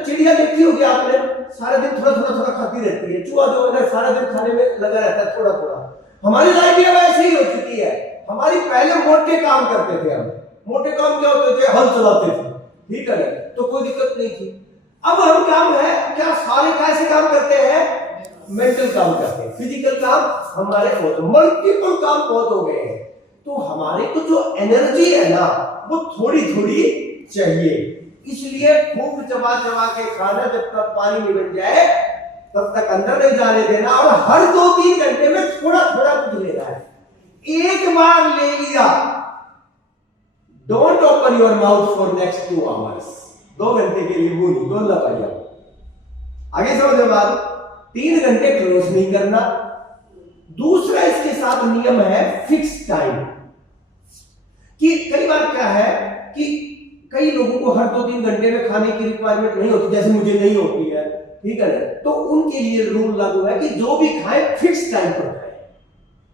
चिड़िया देखी होगी आपने, सारा दिन थोड़ा थोड़ा थोड़ा खाती रहती है। चूहा जो है सारा दिन खाने में लगा रहता है थोड़ा थोड़ा। हमारी लाइफ भी ऐसे ही हो चुकी है। हमारी पहले मोटे काम करते थे, हम मोटे काम क्या होते थे? हल चलाते थे, ठीक है, तो कोई दिक्कत नहीं थी। अब हम काम है क्या, सारे कैसे काम करते हैं? मेंटल काम करते हैं, फिजिकल काम हमारे मल्टीपल काम बहुत हो गए हैं। तो हमारे को जो एनर्जी है ना वो थोड़ी थोड़ी चाहिए। इसलिए खूब चबा चबा के खाना, जब तक पानी नहीं बन जाए तब तक अंदर नहीं जाने देना, और हर 2-3 घंटे में थोड़ा थोड़ा कुछ लेना है। एक बार ले लिया don't open your mouth for next 2 hours. 2 घंटे के लिए मुंह नहीं खोलना भैया। आगे समझो बात। 3 घंटे क्लोज नहीं करना। दूसरा इसके साथ नियम है फिक्स टाइम, कि कई बार क्या है कि कई लोगों को हर 2-3 घंटे में खाने की रिक्वायरमेंट नहीं होती, जैसे मुझे नहीं होती है, ठीक है ना। तो उनके लिए रूल लागू है कि जो भी खाए फिक्स टाइम पर खाए।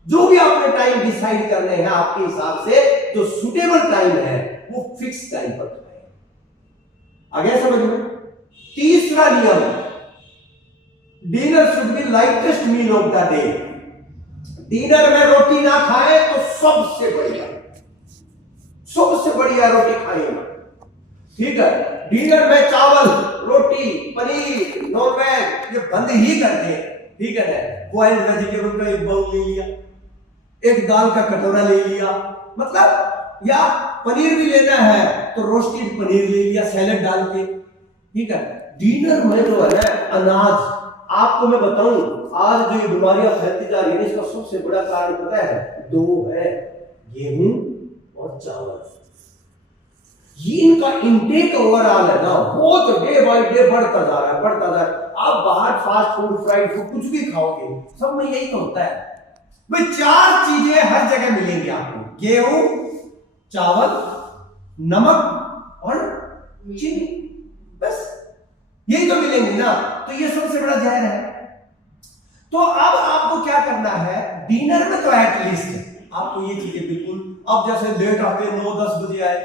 जो भी आपने टाइम डिसाइड करने हैं आपके हिसाब से, जो सुटेबल टाइम है वो फिक्स टाइम पर खाए। आगे समझ में। तीसरा नियम, dinner should be lightest meal of the day. Dinner में रोटी ना खाए तो सबसे बढ़िया रोटी खाएगा, ठीक है। डिनर में चावल, रोटी, पनीर, नॉनवेज ये बंद ही कर दे, ठीक है ना। बॉइल्ड वेजिटेबल का एक बाउल ले लिया, एक दाल का कटोरा ले लिया, मतलब, या पनीर भी लेना है तो रोस्टेड पनीर ले लिया सैलेड डाल के, ठीक है। डिनर में जो है अनाज, आपको मैं बताऊं आज जो ये बीमारियां फैलती जा रही है इसका सबसे बड़ा कारण पता है? 2 है, गेहूं और चावल। ये इनका इंटेक ओवरऑल है ना बहुत डे बाय डे बढ़ता जा रहा है। आप बाहर फास्ट फूड, फ्राइड फूड कुछ भी खाओगे, सब में यही तो होता है भाई। 4 चीजें हर जगह मिलेंगी आपको, गेहूं, चावल, नमक और चीनी, बस यही तो मिलेंगी ना। तो ये सबसे बड़ा जहर है। तो अब आपको क्या करना है, डिनर में तो एटलीस्ट आपको ये चीजें बिल्कुल, अब जैसे लेट आते 9-10 बजे आए,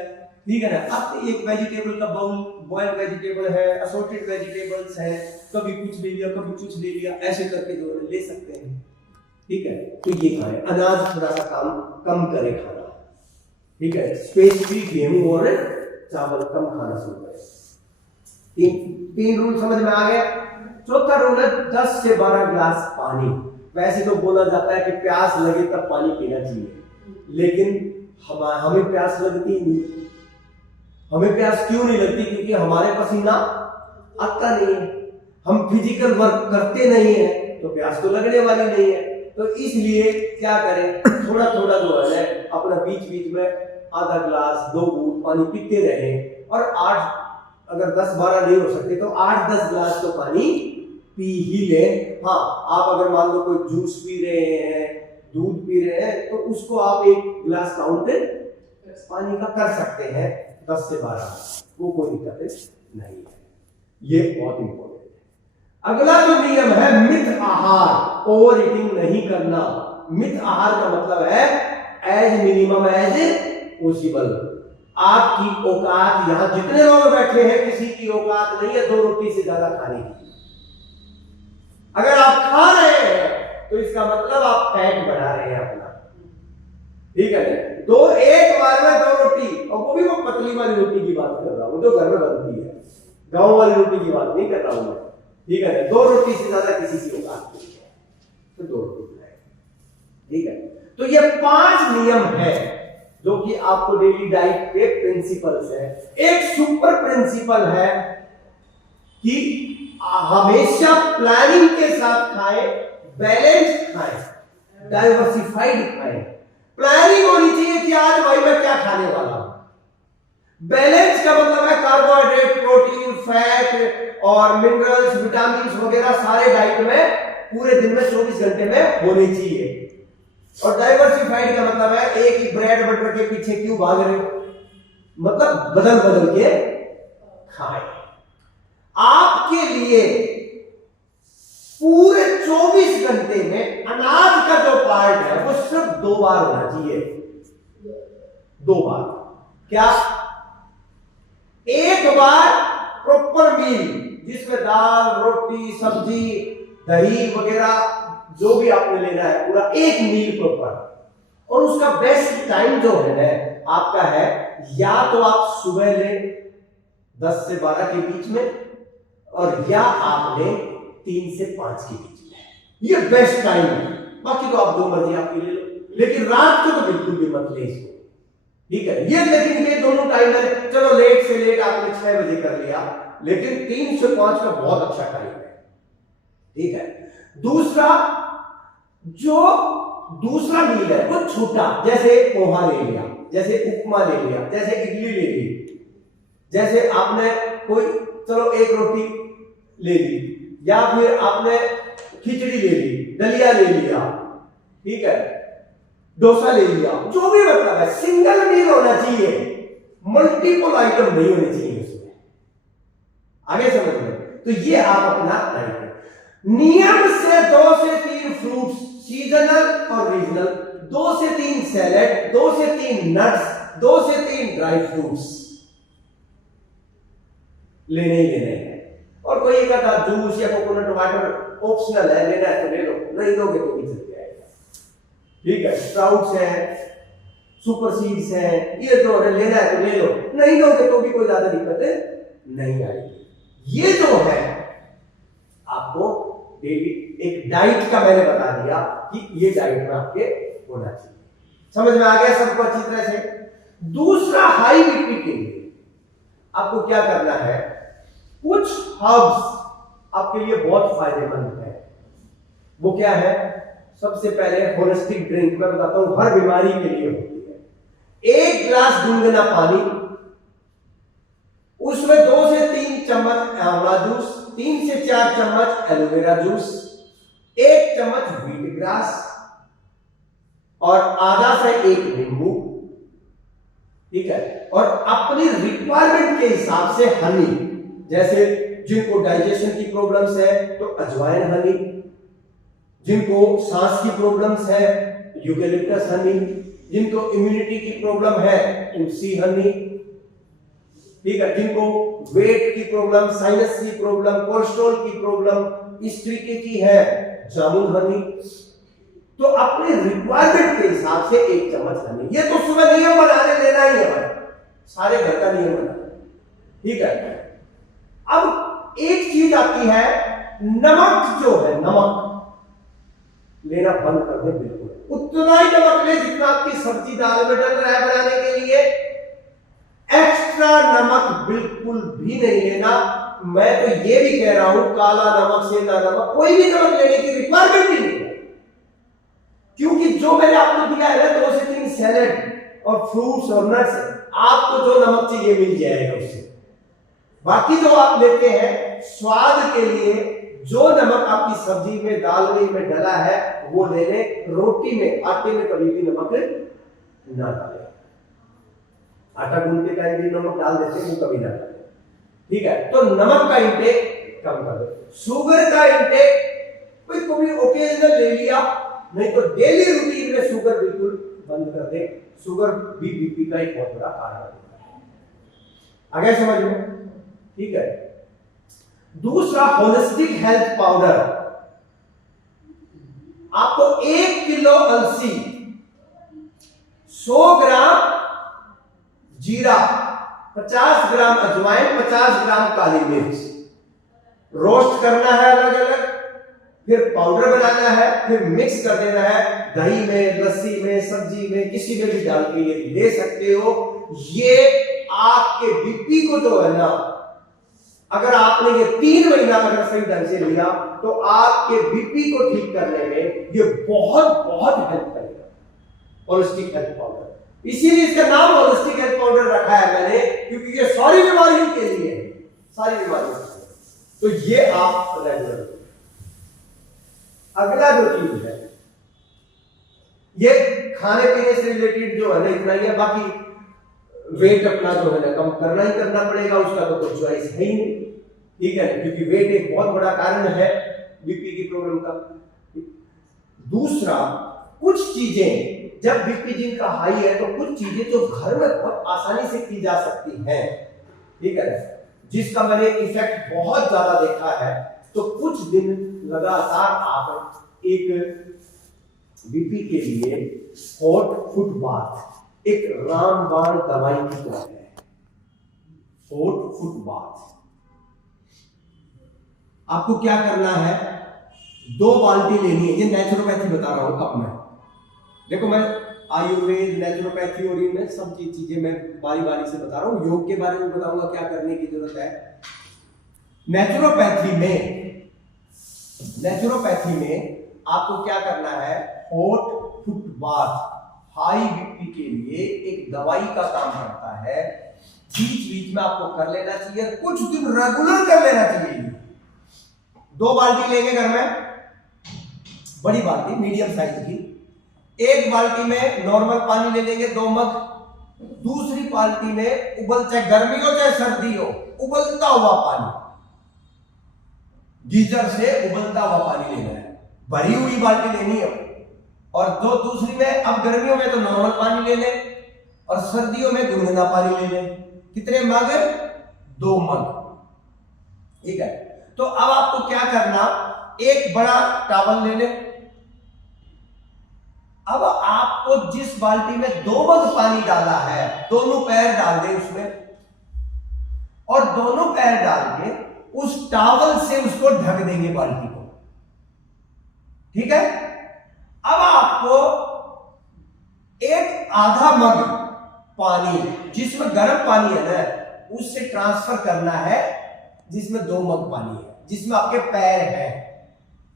ठीक है ना। अब एक वेजिटेबल का बाउल, बॉइल्ड वेजिटेबल है, असोर्टेड वेजिटेबल्स है, कभी कुछ ले लिया कभी कुछ ले लिया, ऐसे करके जो ले सकते हैं, ठीक है। तो ये खाएं, अनाज थोड़ा सा कम करे खाना, ठीक है। स्पेसिफिक गेहूं और चावल कम खाना शुरू करें। 3 रूल समझ में आ गया। चौथा रूल है 10 से 12 गिलास पानी। वैसे तो बोला जाता है कि प्यास लगे तब पानी पीना चाहिए, लेकिन हमें प्यास लगती नहीं। हमें प्यास क्यों नहीं लगती? क्योंकि हमारे पसीना आता नहीं है, हम फिजिकल वर्क करते नहीं है, तो प्यास तो लगने वाली नहीं है। तो इसलिए क्या करें, थोड़ा थोड़ा जो है अपना बीच बीच में आधा गिलास 2 घूंट पानी पीते रहे। और 8, अगर 10-12 नहीं हो सकते तो 8-10 गिलास तो पानी पी ही ले। हाँ, आप अगर मान लो कोई जूस पी रहे हैं, दूध पी रहे हैं, तो उसको आप 1 गिलास काउंट पानी का कर सकते हैं, 10 से 12, वो कोई दिक्कत नहीं है। ये बहुत इंपॉर्टेंट है। अगला जो नियम है मित आहार, ओवर ईटिंग नहीं करना। मित आहार का मतलब है एज मिनिमम एज पॉसिबल। आपकी औकात, यहां जितने लोग बैठे हैं किसी की औकात नहीं है 2 रोटी से ज्यादा खाने की। अगर आप खा रहे हैं तो इसका मतलब आप फैट बढ़ा रहे हैं अपना, ठीक है। तो एक बार में 2 रोटी, और वो भी वो पतली वाली रोटी की बात कर रहा हूं जो घर में बनती है, गांव वाली रोटी की बात नहीं कर रहा हूं मैं, ठीक है। 2 रोटी से ज्यादा किसी की औकात नहीं है तो 2 रोटी खाए, ठीक है। तो ये 5 नियम है जो कि आपको डेली डाइट के प्रिंसिपल्स है। एक सुपर प्रिंसिपल है कि हमेशा प्लानिंग के साथ खाएं, बैलेंस खाएं, डाइवर्सिफाइड खाएं। प्लानिंग होनी चाहिए कि आज भाई मैं क्या खाने वाला हूं। बैलेंस का मतलब है कार्बोहाइड्रेट, प्रोटीन, फैट और मिनरल्स, विटामिन वगैरह सारे डाइट में पूरे दिन में 24 घंटे में होने चाहिए। और डाइवर्सिफाइड का मतलब है एक ही ब्रेड बटर के पीछे क्यों भाग रहे हो, मतलब बदल बदल के खाएं। आपके लिए पूरे 24 घंटे में अनाज का जो पार्ट है वो सिर्फ 2 बार होना चाहिए। 2 बार क्या? एक बार प्रॉपर मील जिसमें दाल, रोटी, सब्जी, दही वगैरह जो भी आपने लेना है पूरा एक मील प्रॉपर। और उसका बेस्ट टाइम जो है आपका है, या तो आप सुबह ले 10 से 12 के बीच में, और या आप ले 3 से 5 के बीच में। ये बेस्ट टाइम है। बाकी तो आप जो मर्जी आपकी ले लो, लेकिन रात को तो बिल्कुल भी मत ले इसको, ठीक है। ये लेकिन ये दोनों टाइम है, चलो लेट से लेट आपने 6 बजे कर लिया, लेकिन 3 से 5 का बहुत अच्छा टाइम है, ठीक है। दूसरा जो दूसरा मील है वो छोटा, जैसे पोहा ले लिया, जैसे उपमा ले लिया, जैसे इडली ले ली, जैसे आपने कोई चलो एक रोटी ले ली, या फिर आपने खिचड़ी ले ली, दलिया ले लिया, ठीक है, डोसा ले लिया, जो भी मतलब है, सिंगल मील होना चाहिए, मल्टीपल आइटम नहीं होने चाहिए उसमें। आगे समझ में? तो ये आप अपना डाइट नियम से 2 से 3 फ्रूट्स सीजनल और रीजनल, 2 से 3 सैलेड, 2 से 3 नट्स, 2 से 3 ड्राई फ्रूट्स लेने ही लेने हैं। और कोई एक आधा जूस या कोकोनट वाटर ऑप्शनल है, लेना है तो ले लो, नहीं लोगे तो भी चल जाएगा, ठीक है। स्प्राउट्स है, सुपर सीड्स है, ये तो लेना है तो ले लो, नहीं लोगे तो भी कोई ज्यादा दिक्कत नहीं आएगी। ये जो है आपको डेली एक डाइट का मैंने बता दिया कि ये डाइट में आपके होना चाहिए। समझ में आ गया सबको अच्छी तरह से? दूसरा, हाई बीपी के लिए आपको क्या करना है, कुछ हर्ब्स आपके लिए बहुत फायदेमंद है। वो क्या है? सबसे पहले होलिस्टिक ड्रिंक मैं बताता हूं, हर बीमारी के लिए होती है। 1 गिलास गुनगुना पानी, उसमें 2 से 3 चम्मच आंवला जूस, 3 से 4 चम्मच एलोवेरा जूस, 1 चम्मच व्हीट ग्रास और आधा से 1 नींबू, ठीक है। और अपनी रिक्वायरमेंट के हिसाब से हनी, जैसे जिनको डाइजेशन की प्रॉब्लम्स है तो अजवाइन हनी, जिनको सांस की प्रॉब्लम्स है यूकेलिप्टस हनी, जिनको इम्यूनिटी की प्रॉब्लम है तुलसी हनी, ठीक है, जिनको वेट की प्रॉब्लम, साइनस की प्रॉब्लम, कोलेस्ट्रॉल की प्रॉब्लम इस तरीके की है जामुन हनी। तो अपने रिक्वायरमेंट के हिसाब से 1 चम्मच हनी। ये तो सुबह नियम बनाने लेना ही है भाई, सारे घर का नियम बना, ठीक है। अब एक चीज आती है, नमक जो है, नमक लेना बंद कर दे बिल्कुल। उतना ही नमक ले जितना आपकी सब्जी दाल में डल रहा है बनाने के लिए, एक्स्ट्रा नमक बिल्कुल भी नहीं लेना। मैं तो ये भी कह रहा हूं, काला नमक, सेंधा नमक, कोई भी नमक लेने की रिक्वायरमेंट ही नहीं है, क्योंकि जो मैंने आपको दिया है 2 से 3 सैलेड और फ्रूट्स और नट्स, आपको जो नमक चाहिए मिल जाएगा उससे। बाकी जो आप लेते हैं स्वाद के लिए, जो नमक आपकी सब्जी में, दाल में डला है वो ले लें। रोटी में, आटे में कभी भी नमक ना डालें। आटा गूंथते टाइम भी नमक डाल देते हैं, वो कभी ना डालें, ठीक है। तो नमक का इंटेक कम कर दो। शुगर का इंटेक कोई कभी ओकेजनल ले लिया, नहीं तो डेली रूटीन में शुगर बिल्कुल बंद कर दे। शुगर भी बीपी का एक बहुत बड़ा कारण है। आगे समझ में? ठीक है। दूसरा, होलिस्टिक हेल्थ पाउडर। आपको 1 किलो अलसी, 100 ग्राम जीरा, 50 ग्राम अजवाइन, 50 ग्राम काली मिर्च रोस्ट करना है अलग अलग, फिर पाउडर बनाना है, फिर मिक्स कर देना है दही में, लस्सी में, सब्जी में, किसी में भी डाल के ये ले सकते हो। ये आपके बीपी को जो है ना, अगर आपने ये 3 महीना अगर सही ढंग से लिया तो आपके बीपी को ठीक करने में ये बहुत बहुत हेल्प करेगा। होलिस्टिक हेल्थ पाउडर, इसीलिए इसका नाम होलिस्टिक हेल्थ पाउडर रखा है मैंने, क्योंकि ये सारी बीमारियों के लिए है, सारी बीमारियों के लिए। तो ये आप रेगुलर। अगला जो चीज है, ये खाने पीने से रिलेटेड जो है ना, इतना ही है। बाकी वेट अपना जो है ना कम करना ही करना पड़ेगा, उसका तो कोई चॉइस है ही नहीं, ठीक है, क्योंकि वेट एक बहुत बड़ा कारण है बीपी की प्रॉब्लम का। दूसरा, कुछ चीजें जब बीपी जिनका हाई है तो कुछ चीजें जो घर में बहुत आसानी से की जा सकती हैं, ठीक है, जिसका मैंने इफेक्ट बहुत ज्यादा देखा है। तो कुछ दिन लगातार आप एक बीपी के लिए हॉट फुट बाथ, एक रामबाण दवाई की तरह है, हॉट फुट बाथ। आपको क्या करना है, 2 बाल्टी लेनी है। ये नेचुरोपैथी बता रहा हूं अब मैं, देखो मैं आयुर्वेद, नेचुरोपैथी और इनमें सब चीजें मैं बारी बारी से बता रहा हूं। योग के बारे में बताऊंगा क्या करने की जरूरत है। नेचुरोपैथी में आपको क्या करना है, hot foot bath, high BP के लिए एक दवाई का काम करता है, बीच बीच में आपको कर लेना चाहिए, कुछ दिन रेगुलर कर लेना चाहिए। 2 बाल्टी लेंगे घर में, बड़ी बाल्टी मीडियम साइज की, एक बाल्टी में नॉर्मल पानी ले लेंगे 2 मग, दूसरी बाल्टी में चाहे गर्मी हो चाहे सर्दी हो, उबलता हुआ पानी, गीजर से उबलता हुआ पानी लेना है, भरी हुई बाल्टी लेनी है। और दूसरी में, अब गर्मियों में तो नॉर्मल पानी ले लें और सर्दियों में गुनगुना पानी ले लें। कितने मग? 2 मग, ठीक है। तो अब आपको क्या करना, एक बड़ा टॉवल ले लें। अब आपको जिस बाल्टी में 2 मग पानी डाला है, दोनों पैर डाल दें उसमें, और दोनों पैर डाल के उस टॉवल से उसको ढक देंगे बाल्टी को, ठीक है। अब आपको एक आधा मग पानी जिसमें गर्म पानी है ना, उससे ट्रांसफर करना है जिसमें 2 मग पानी है, जिसमें आपके पैर हैं,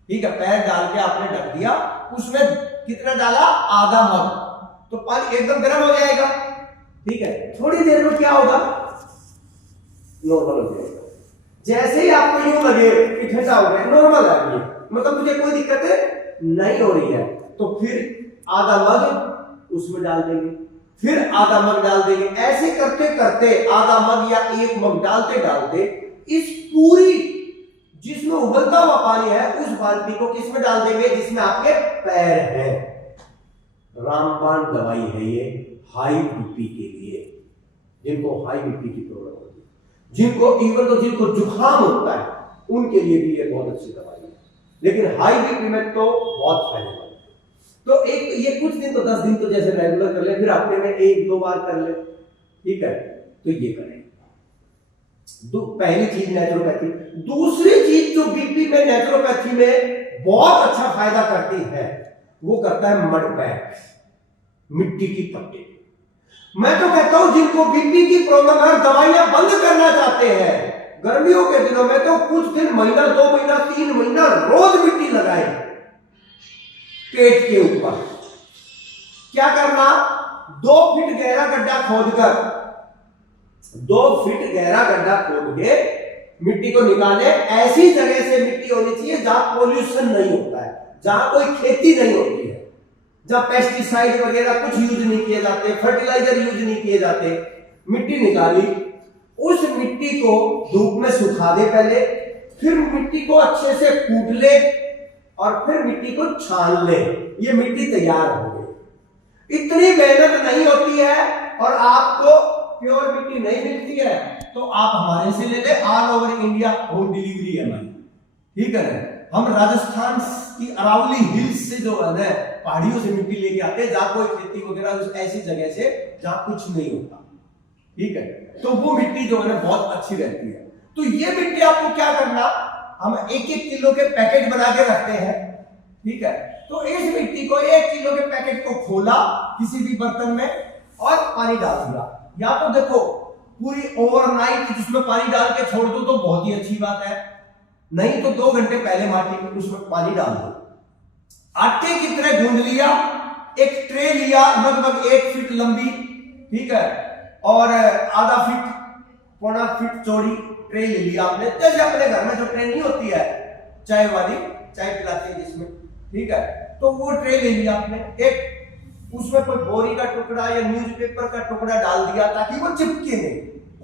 ठीक है। पैर डाल के आपने ढक दिया, उसमें कितना डाला? आधा मग, तो पानी एकदम गर्म हो जाएगा, ठीक है। थोड़ी देर में क्या होगा? नॉर्मल हो जाएगा। जैसे ही आपको यूं लगे कि ठंडा हो गया, नॉर्मल आ गया, मतलब मुझे कोई दिक्कत नहीं हो रही है, तो फिर आधा मग उसमें डाल देंगे, फिर आधा मग डाल देंगे। ऐसे करते करते आधा मग या 1 मग डालते डालते इस पूरी जिसमें उबलता हुआ पानी है उस बाल्टी को किसमें डाल देंगे? जिसमें आपके पैर हैं। रामबाण दवाई है ये हाई बीपी के लिए, जिनको हाई बीपी की प्रॉब्लम होती है, जिनको इवन तो जिनको जुकाम होता है उनके लिए भी ये बहुत अच्छी दवाई है, लेकिन हाई बीपी में तो बहुत फायदेमंद है। तो एक ये कुछ दिन तो 10 दिन तो जैसे रेगुलर कर ले, फिर हफ्ते में 1-2 बार कर ले, ठीक है। तो ये करें। पहली चीज नेचुरोपैथी। दूसरी चीज जो बीपी में नेचुरोपैथी में बहुत अच्छा फायदा करती है, वो करता है मड पैक, मिट्टी की पट्टी। मैं तो कहता हूं जिनको बीपी की प्रॉब्लम है, दवाइयां बंद करना चाहते हैं, गर्मियों के दिनों में तो कुछ दिन, महीना, 2 महीना, 3 महीना रोज मिट्टी लगाए पेट के ऊपर। क्या करना? 2 फीट गहरा गड्ढा खोदकर, 2 फीट गहरा गड्ढा खोद के मिट्टी को निकाले। ऐसी जगह से मिट्टी होनी चाहिए जहां पोल्यूशन नहीं होता है, जहां कोई खेती नहीं होती है, जहां पेस्टिसाइड वगैरह कुछ यूज नहीं किए जाते, फर्टिलाइजर यूज नहीं किए जाते। मिट्टी निकाली, उस मिट्टी को धूप में सुखा दे पहले, फिर मिट्टी को अच्छे से कूट ले और फिर मिट्टी को छान ले। ये मिट्टी तैयार हो गई। इतनी मेहनत नहीं होती है और आपको प्योर मिट्टी नहीं मिलती है तो आप हमारे से ले ले, all over India home delivery है हमारी, ठीक है ना। हम राजस्थान की अरावली हिल्स से जो है ना, पहाड़ियों से मिट्टी लेके आते हैं, जहां कोई खेती वगैरह, ऐसी जगह से जहां कुछ नहीं होता, ठीक है। तो वो मिट्टी जो है ना बहुत अच्छी रहती है। तो ये मिट्टी आपको क्या करना, हम 1-1 किलो के पैकेट बना के रखते हैं, ठीक है। तो इस मिट्टी को 1 किलो के पैकेट को खोला किसी भी बर्तन में और पानी डाल दिया। या तो देखो पूरी ओवरनाइट जिसमें पानी डाल के छोड़ दो तो बहुत ही अच्छी बात है, नहीं तो 2 घंटे पहले माटी में उसमें पानी डाल दो। आटे की तरह गूंद लिया, एक ट्रे लिया लगभग 1 फीट लंबी, ठीक है, और आधा फीट, पौना फीट चौड़ी ट्रे ले लिया आपने। जैसे अपने घर में जो ट्रे नहीं होती है चाय वाली, चाय पिलाते हैं जिसमें, ठीक है, तो वो ट्रे ले लिया आपने, एक उसमें कोई बोरी का टुकड़ा या न्यूज़पेपर का टुकड़ा डाल दिया ताकि वो चिपके नहीं।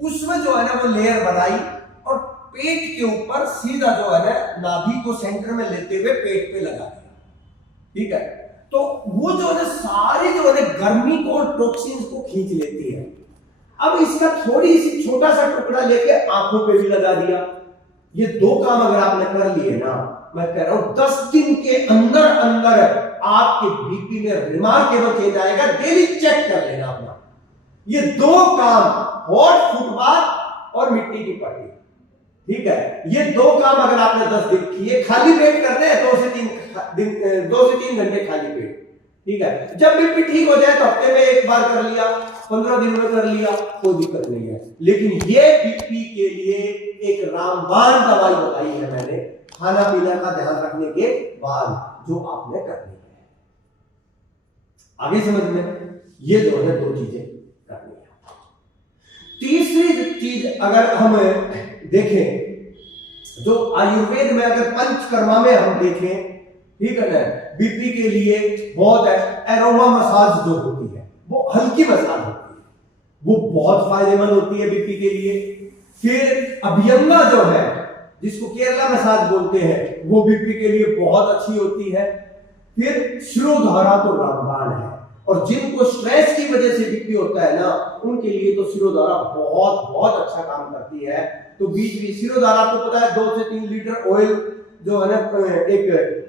उसमें जो है ना वो लेयर बनाई और पेट के ऊपर सीधा जो है ना नाभि को सेंटर में लेते हुए पेट पे लगा दिया, ठीक है। तो वो जो है ना सारी जो है ना गर्मी को और टॉक्सिन्स को खींच लेती है। अब इसका थोड़ी सी छोटा सा टुकड़ा लेके आंखों पे भी लगा दिया। ये 2 काम अगर आपने कर लिए ना, मैं कह रहा हूं 10 दिन के अंदर अंदर आपके बीपी में रिमार्केबल चेंज आएगा। डेली चेक कर लेना अपना। ये 2 काम, हॉट फुटबाथ और मिट्टी की पट्टी, ठीक है, ये 2 काम अगर आपने 10 दिन किए, खाली पेट करने हैं 2 से 3 घंटे खाली पेट, ठीक है। जब बीपी ठीक हो जाए तो हफ्ते में 1 बार कर लिया, 15 दिन में कर लिया, कोई दिक्कत नहीं है। लेकिन ये बीपी के लिए एक रामबाण दवाई बताई है मैंने, खाना पीना का ध्यान रखने के बाद जो आपने करनी है। आगे समझ में, ये जो है दो चीजें करनी है। तीसरी चीज अगर हम देखें, जो आयुर्वेद में अगर पंचकर्मा में हम देखें, ठीक है ना, बीपी के लिए बहुत है एरोमा मसाज जो होती है, वो हल्की मसाज होती है, वो बहुत फायदेमंद होती है बीपी के लिए। फिर अभ्यंगा जो है, जिसको केरला मसाज बोलते हैं, वो बीपी के लिए बहुत अच्छी होती है। फिर शिरोधारा तो रामबाण है, और जिनको स्ट्रेस की वजह से बीपी होता है ना, उनके लिए तो शिरोधारा बहुत बहुत अच्छा काम करती है। तो बीच बीच शिरोधारा आपको पता है 2 से 3 लीटर ऑयल जो है ना एक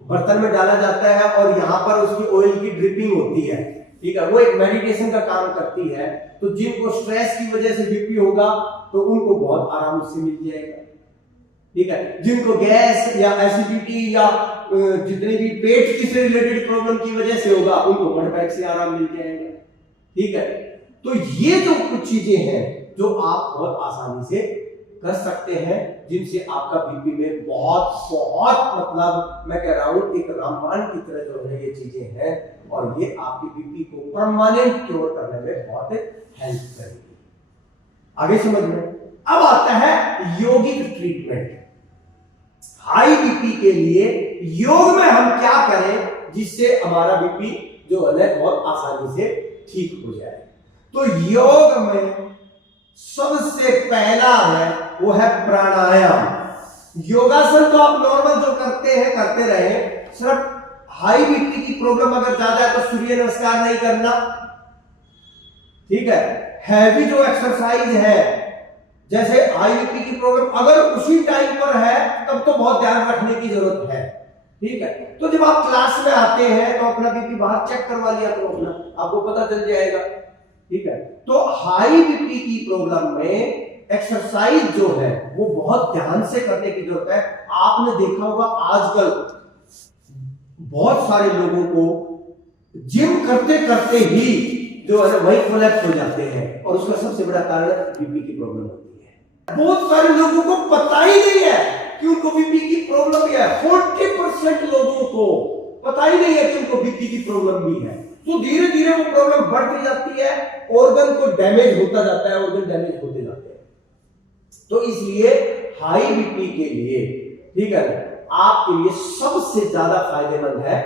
बर्तन में डाला जाता है, और यहाँ पर उसकी ऑयल की ड्रिपिंग होती है, ठीक है, वो एक मेडिटेशन का काम करती है। तो जिनको स्ट्रेस की वजह से बीपी होगा तो उनको बहुत आराम से मिल जाएगा, ठीक है। जिनको गैस या एसिडिटी या जितने भी पेट की से रिलेटेड प्रॉब्लम की वजह से होगा, उनको ब्लड पैक से आराम मिल जाएगा, ठीक है। तो ये जो कुछ चीजें हैं जो आप बहुत आसानी से कर सकते हैं, जिनसे आपका बीपी में बहुत बहुत मतलब मैं कह रहा हूं एक रामबाण की तरह जो है ये चीजें हैं, और ये आपके बीपी को परमानेंट क्योर करने में बहुत हेल्प करेगी। आगे समझ में। अब आता है यौगिक ट्रीटमेंट। हाई बीपी के लिए योग में हम क्या करें जिससे हमारा बीपी जो है बहुत आसानी से ठीक हो जाए। तो योग में सबसे पहला है वो है प्राणायाम। योगासन तो आप नॉर्मल जो करते हैं करते रहे, सिर्फ हाई बीपी की प्रॉब्लम अगर ज्यादा है तो सूर्य नमस्कार नहीं करना, ठीक है। हैवी जो एक्सरसाइज है, जैसे हाई बीपी की प्रॉब्लम अगर उसी टाइम पर है तब तो बहुत ध्यान रखने की जरूरत है, ठीक है। तो जब आप क्लास में आते हैं तो अपना बीपी बाहर चेक करवा लिया तो अपना आपको पता चल जाएगा, ठीक है। तो हाई बीपी की प्रॉब्लम में एक्सरसाइज जो है वो बहुत ध्यान से करने की जरूरत है। आपने देखा होगा आजकल बहुत सारे लोगों को जिम करते करते ही जो है वही कोलैप्स हो जाते हैं, और उसका सबसे बड़ा कारण बीपी की प्रॉब्लम होती है। बहुत सारे लोगों को पता ही नहीं है कि उनको बीपी की प्रॉब्लम है। 40% लोगों को पता ही नहीं है कि उनको बीपी की प्रॉब्लम भी है। तो धीरे धीरे वो प्रॉब्लम बढ़ती जाती है, ऑर्गन को डैमेज होता जाता है, ऑर्गन डैमेज होते जाते हैं। तो इसलिए हाई बीपी के लिए, ठीक है, आपके लिए सबसे ज्यादा फायदेमंद है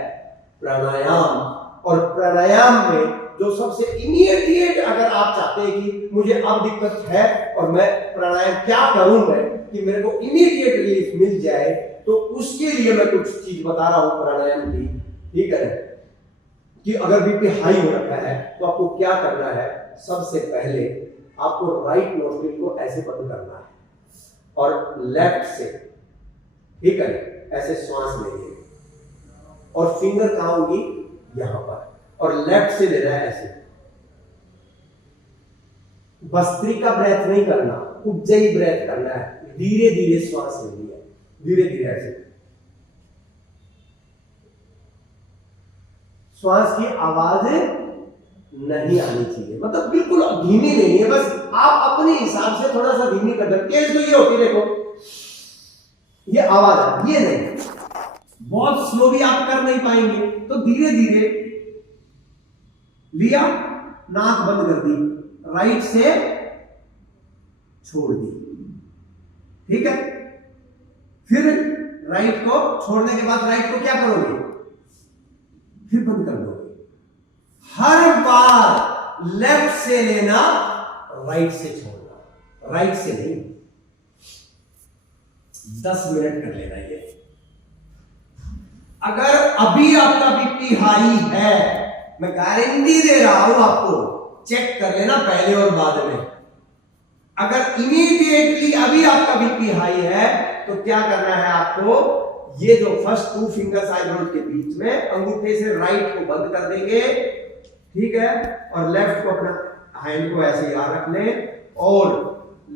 प्राणायाम। और प्राणायाम में जो सबसे इमीडिएट अगर आप चाहते हैं कि मुझे अब दिक्कत है और मैं प्राणायाम क्या करूं मैं कि मेरे को इमीडिएट रिलीफ मिल जाए, तो उसके लिए मैं कुछ चीज बता रहा हूं प्राणायाम की, ठीक है। कि अगर बीपी हाई हो रखा है तो आपको क्या करना है। सबसे पहले आपको राइट नोस्ट्रिल को ऐसे बंद करना है और लेफ्ट से, ठीक है, ऐसे श्वास लेंगे, और फिंगर कहां होगी, यहां पर, और लेफ्ट से लेना है ऐसे। भस्त्रिका ब्रेथ नहीं करना, उज्जयी ब्रेथ करना है। धीरे धीरे श्वास लेनी है, धीरे धीरे ऐसे। श्वास की आवाज नहीं आनी चाहिए, मतलब बिल्कुल धीमी नहीं है, बस आप अपने हिसाब से थोड़ा सा धीमी कर दो। तेज तो ये होती, देखो ये आवाज है, ये नहीं, बहुत स्लो भी आप कर नहीं पाएंगे। तो धीरे धीरे लिया, नाक बंद कर दी, राइट से छोड़ दी, ठीक है। फिर राइट को छोड़ने के बाद राइट को क्या करोगे, फिर बंद कर दोगे। हर बार लेफ्ट से लेना, राइट से छोड़ना, राइट से नहीं। 10 मिनट कर लेना ये। अगर अभी आपका बीपी हाई है, मैं गारंटी दे रहा हूं आपको, चेक कर लेना पहले और बाद में। अगर इमीडिएटली अभी आपका बीपी हाई है तो क्या करना है आपको, ये जो फर्स्ट 2 फिंगर्स आईब्रोज के बीच में अंगूठे से राइट को बंद कर देंगे, ठीक है, और लेफ्ट को अपना हैंड को ऐसे यहां रख लें, और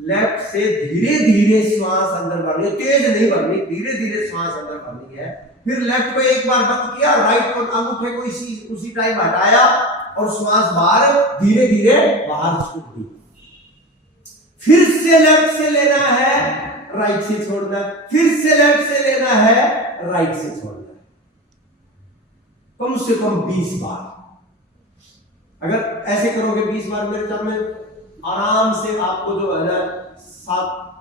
लेफ्ट से धीरे धीरे श्वास अंदर भरनी है, तेज नहीं भरनी, धीरे धीरे श्वास अंदर भरनी है। फिर लेफ्ट को एक बार बंद किया, राइट को अंगूठे को उसी टाइम हटाया, और श्वास बाहर धीरे धीरे बाहर छूट दी। फिर से लेफ्ट से लेना है, राइट से छोड़ना, फिर से लेफ्ट से लेना है, राइट से छोड़ना, कम से कम 20 बार। अगर ऐसे करोगे 20 बार मेरे ख्याल में आराम से आपको जो है ना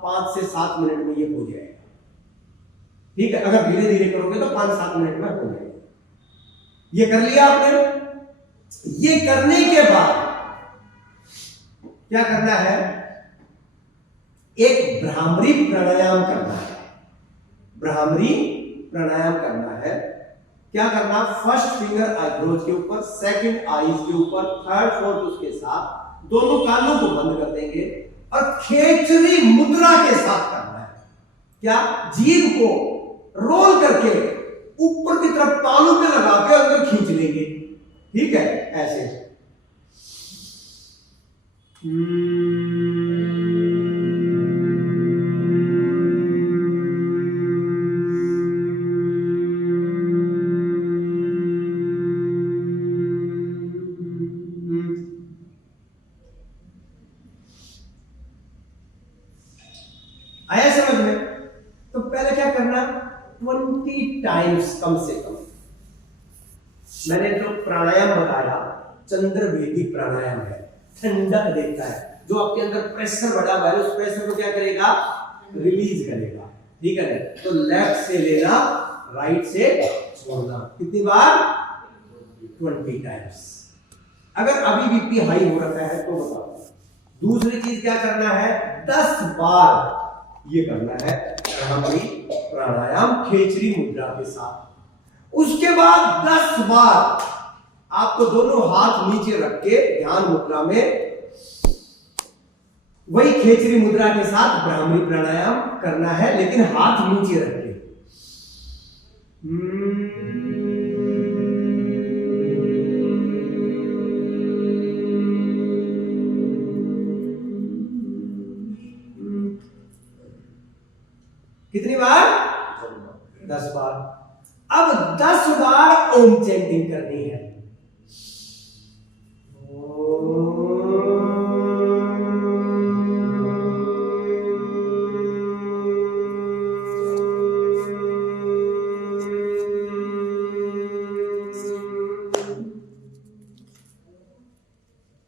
5 से 7 मिनट में ये हो जाएगा। ठीक है, अगर धीरे धीरे करोगे तो 5-7 मिनट में हो जाएगा। ये कर लिया आपने। ये करने के बाद क्या करना है, एक भ्रामरी प्राणायाम करना है। भ्रामरी प्राणायाम करना है। क्या करना, फर्स्ट फिंगर आईब्रोज के ऊपर, सेकंड आईज के ऊपर, थर्ड फोर्थ उसके साथ, दोनों कानों को बंद कर देंगे और खेचरी मुद्रा के साथ करना है। क्या, जीभ को रोल करके ऊपर की तरफ तालू पे लगा के अंदर खींच लेंगे। ठीक है, ऐसे आया समझ में? तो पहले क्या करना, 20 टाइम्स कम से कम। मैंने जो प्राणायाम बताया चंद्रभेदी प्राणायाम है, ठंडक देता है। जो आपके अंदर प्रेशर बढ़ा हुआ है उस प्रेशर को क्या करेगा, रिलीज करेगा। ठीक है, तो लेफ्ट से लेना, राइट से छोड़ना। कितनी बार, 20 टाइम्स। अगर अभी बीपी हाई हो रखा है तो बताओ। दूसरी चीज क्या करना है, 10 बार ये करना है भ्रामरी प्राणायाम खेचरी मुद्रा के साथ। उसके बाद 10 बार आपको दोनों हाथ नीचे रख के ध्यान मुद्रा में वही खेचरी मुद्रा के साथ भ्रामरी प्राणायाम करना है, लेकिन हाथ नीचे रख के। कितनी बार, 10 बार। अब 10 बार ओम चैंटिंग करनी है।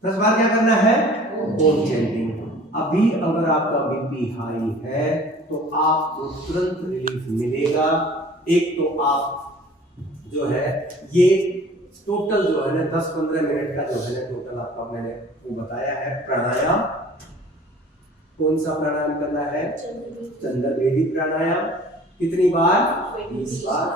10 बार क्या करना है, ओम चैंटिंग। अभी अगर आपका बीपी हाई है तो आपको तुरंत रिलीफ मिलेगा। एक तो आप जो है ये टोटल जो है ना 10-15 मिनट का जो है ना टोटल आपका मैंने वो बताया है प्राणायाम। कौन सा प्राणायाम करना है, चंद्रभेदी प्राणायाम। कितनी बार, 20 बार।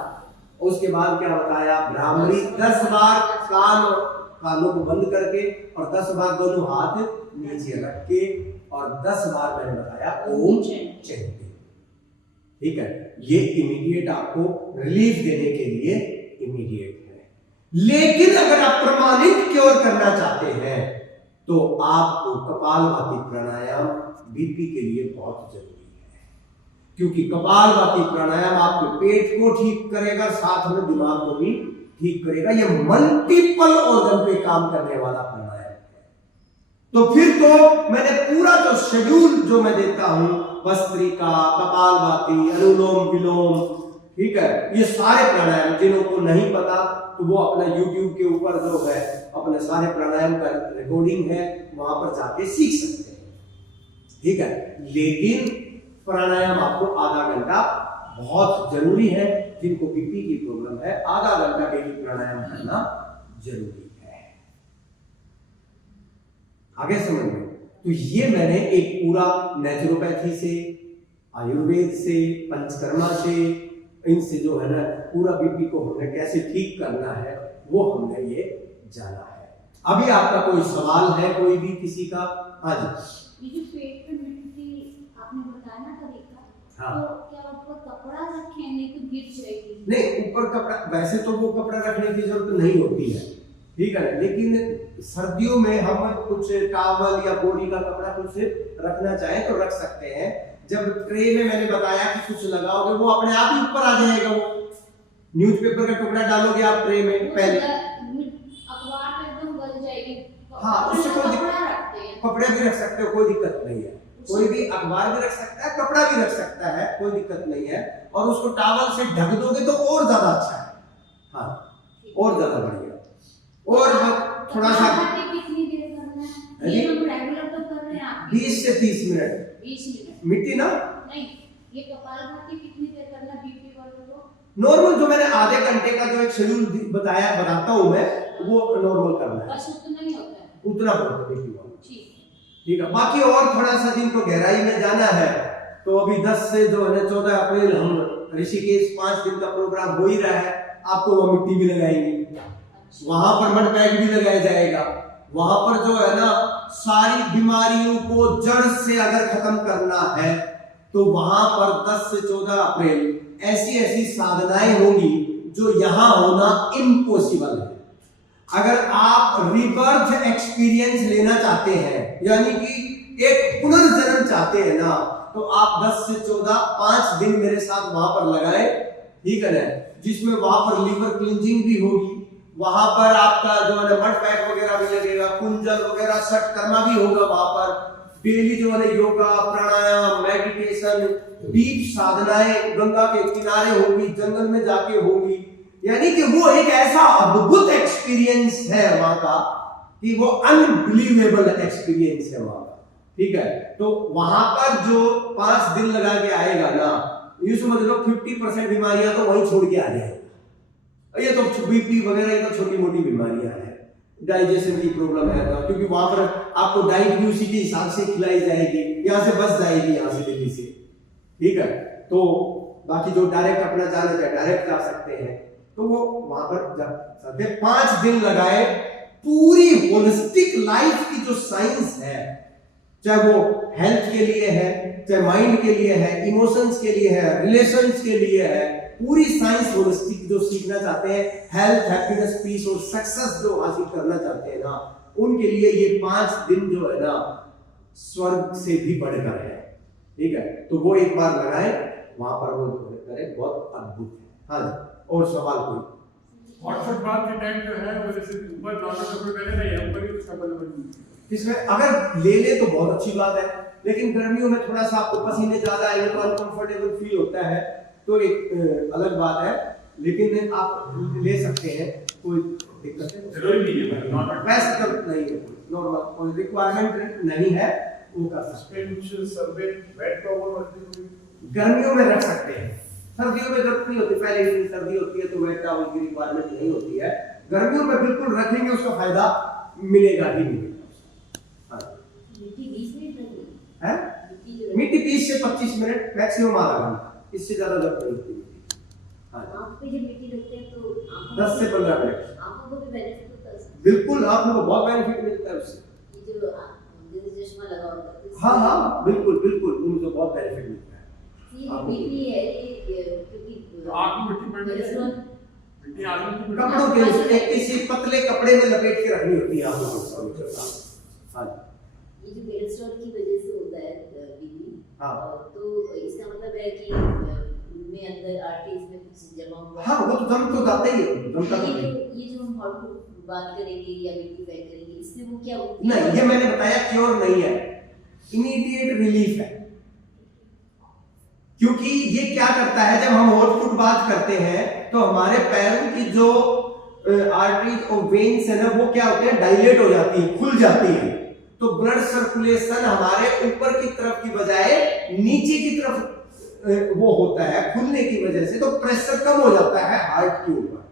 उसके बाद क्या बताया, भ्रामरी 10 बार कानों को बंद करके, और 10 बार दोनों हाथ नीचे रख के, और 10 बार मैंने बताया ओम चैंटिंग। ठीक है, ये इमीडिएट आपको रिलीफ देने के लिए इमीडिएट है। लेकिन अगर आप प्रमाणित क्योर करना चाहते हैं तो आपको कपालभाति प्राणायाम बीपी के लिए बहुत जरूरी है, क्योंकि कपालभाति प्राणायाम आपके पेट को ठीक करेगा, साथ में दिमाग को भी ठीक करेगा। ये मल्टीपल ऑर्गन पे काम करने वाला प्राणायाम है। तो फिर तो मैंने पूरा जो शेड्यूल जो मैं देता हूं, भस्त्रिका, कपालभाति, अनुलोम विलोम, ठीक है, ये सारे प्राणायाम जिन्हों को नहीं पता तो वो अपना YouTube के ऊपर जो है अपने सारे प्राणायाम का रिकॉर्डिंग है, वहां पर जाके सीख सकते हैं। ठीक है, लेकिन प्राणायाम आपको आधा घंटा बहुत जरूरी है। जिनको बीपी की प्रॉब्लम है आधा घंटा डेली प्राणायाम करना जरूरी है। आगे समझ में? तो ये मैंने एक पूरा नेचुरोपैथी से, आयुर्वेद से, पंचकर्मा से, इनसे जो है ना पूरा बीपी को हमने कैसे ठीक करना है वो हमने ये जाना है। अभी आपका कोई सवाल है कोई भी किसी का? हाँ जी। ये जो पेट में मिट्टी आपने बताया ना तरीका, हाँ। तो क्या ऊपर कपड़ा रखें, नहीं तो गिर जाएगी? नहीं, ऊपर कपड़ा, वैसे तो वो कपड़ा रखने की जरूरत नहीं होती है, ठीक है, लेकिन सर्दियों में हम कुछ टॉवल या बॉडी का कपड़ा कुछ रखना चाहें तो रख सकते हैं। जब ट्रे में मैंने बताया कि कुछ लगाओगे वो अपने आप ही ऊपर आ जाएगा। वो न्यूज़पेपर का टुकड़ा डालोगे आप ट्रे में, पहले अखबार में एकदम गल जाएगी। हाँ, उससे कोई कपड़े भी रख सकते हो, कोई दिक्कत नहीं है। कोई भी अखबार भी रख सकता है, कपड़ा भी रख सकता है, कोई दिक्कत नहीं है। और उसको टॉवल से ढक दोगे तो और ज्यादा अच्छा है। हाँ, और ज्यादा बढ़िया। और थोड़ा सा से 30 मिनट। 20 मिनट मिट्टी ना, नहीं, ये कपालभाति कितनी देर करना बीपी वालों को? नॉर्मल जो मैंने आधे घंटे का जो एक शेड्यूल बताता हूँ मैं, वो नॉर्मल करना है, बस उतना ही होता है। उतना बहुत बीपी वाला। ठीक है। बाकी और थोड़ा सा जिनको गहराई में जाना है तो अभी 10 से जो है 14 अप्रैल हम ऋषिकेश 5 दिन का प्रोग्राम हो ही रहा है। आपको वो मिट्टी भी लगाएंगे, वहां पर मड पैक भी लगाया जाएगा। वहां पर जो है ना सारी बीमारियों को जड़ से अगर खत्म करना है तो वहां पर 10 से 14 अप्रैल ऐसी ऐसी साधनाएं होंगी जो यहां होना इम्पॉसिबल है। अगर आप रिबर्थ एक्सपीरियंस लेना चाहते हैं, यानी कि एक पुनर्जन्म चाहते हैं ना, तो आप 10 से 14 5 दिन मेरे साथ वहां पर लगाएं, ठीक है ना, जिसमें वहां पर लिवर क्लींजिंग भी होगी, वहां पर आपका जो है मड पैक वगैरह भी लगेगा, कुंजल वगैरह सट करना भी होगा। वहां पर डेली जो है योगा, प्राणायाम, मेडिटेशन, डीप साधनाएं गंगा के किनारे होगी, जंगल में जाके होगी। यानी कि वो एक ऐसा अद्भुत एक्सपीरियंस है वहां का कि वो अनबिलीवेबल एक्सपीरियंस है वहां का, ठीक है। तो वहां पर जो 5 दिन लगा के आएगा ना, ये समझ लो 50% बीमारियां तो वहीं छोड़ के आ जाएगा। ये तो बीपी वगैरह ये तो छोटी मोटी बीमारियां हैं, डाइजेशन की प्रॉब्लम है तो, क्योंकि वहां पर आपको डाइट भी उसी के हिसाब से खिलाई जाएगी, यहाँ से बस जाएगी, यहाँ से दिल्ली से, ठीक है। तो बाकी जो डायरेक्ट अपना जाना चाहे डायरेक्ट जा सकते हैं, तो वो वहां पर जा सकते हैं। 5 दिन लगाए, पूरी होलिस्टिक लाइफ की जो साइंस है, चाहे वो हेल्थ के लिए है, चाहे माइंड के लिए है, इमोशंस के लिए है, रिलेशंस के लिए है, पूरी साइंस होलिस्टिक जो सीखना चाहते हैं, हेल्थ, हैप्पीनेस, पीस और सक्सेस जो हासिल करना चाहते हैं ना, उनके लिए ये 5 दिन जो है ना स्वर्ग से भी बढ़कर है, ठीक है। तो वो एक बार लगाए, वहां पर वो करें, बहुत अद्भुत है। हाँ जी, और सवाल कोई? हॉटफट बात के टाइम जो है वो जैसे ऊपर नॉर्मल कपड़े पहने नहीं है, ऊपर ही उसका बदल इसमें अगर ले ले तो बहुत अच्छी बात है, लेकिन गर्मियों में थोड़ा सा आपको पसीने ज्यादा आएंगे तो अनकंफर्टेबल फील होता है, तो एक अलग बात है, लेकिन आप ले सकते हैं, कोई दिक्कत है? जरूरी नहीं है, नॉर्मल वैसे तो नहीं है, नॉर्मल कोई रिक्वायरमेंट नहीं है, वो कर सकते पे कुछ सर्वे वेट टॉवल और गर्मियों में रख सकते हैं, सर्दियों में जरूरत नहीं होती, पहले इतनी सर्दी होती है तो वेट टॉवल की रिक्वायरमेंट नहीं होती है। गर्मियों में बिल्कुल रखेंगे, उसका फायदा मिलेगा ही मिलेगा। मिट्टी 20 मिनट लगेगी है मिट्टी 20 से 25 मिनट मैक्सिमम आधा घंटा, इससे ज्यादा जरूरत नहीं होती। आंख पे जब मिट्टी लगते हैं तो 10 से 15 मिनट आंखों को भी बेनिफिट होता है उससे? बिल्कुल, आपको बहुत बेनिफिट मिलता है उससे। ये जो चश्मा लगा होता है हाँ हाँ बिल्कुल बिल्कुल, उनको बहुत बेनिफिट मिलता है। ये बीपी है, ये क्योंकि आंख में मिट्टी पड़ने से मिट्टी आंख में कपड़ों के किसी पतले कपड़े में लपेट के रखनी होती है आपको। हाँ ये जो कोलेस्ट्रॉल की वजह से होता है बीपी, हाँ तो इसका मतलब है कि उनमें अंदर आर्टरीज में कुछ जमा हुआ है। हाँ, वो तो दम तो जाता ही है, दम का ये जो हम हॉट बात करेंगे या मिट्टी पैक करेंगे, इससे वो क्या नहीं, ये मैंने बताया क्योर नहीं है, इमीडिएट रिलीफ है। क्योंकि ये क्या करता है, जब हम हॉट फुट बात करते हैं तो हमारे पैरों की जो आर्टरीज और वेन्स है ना, वो क्या होते हैं, डायलेट हो जाती है, खुल जाती है। तो ब्लड सर्कुलेशन हमारे ऊपर की तरफ की बजाय नीचे की तरफ वो होता है, खुलने की वजह से, तो प्रेशर कम हो जाता है हार्ट के ऊपर।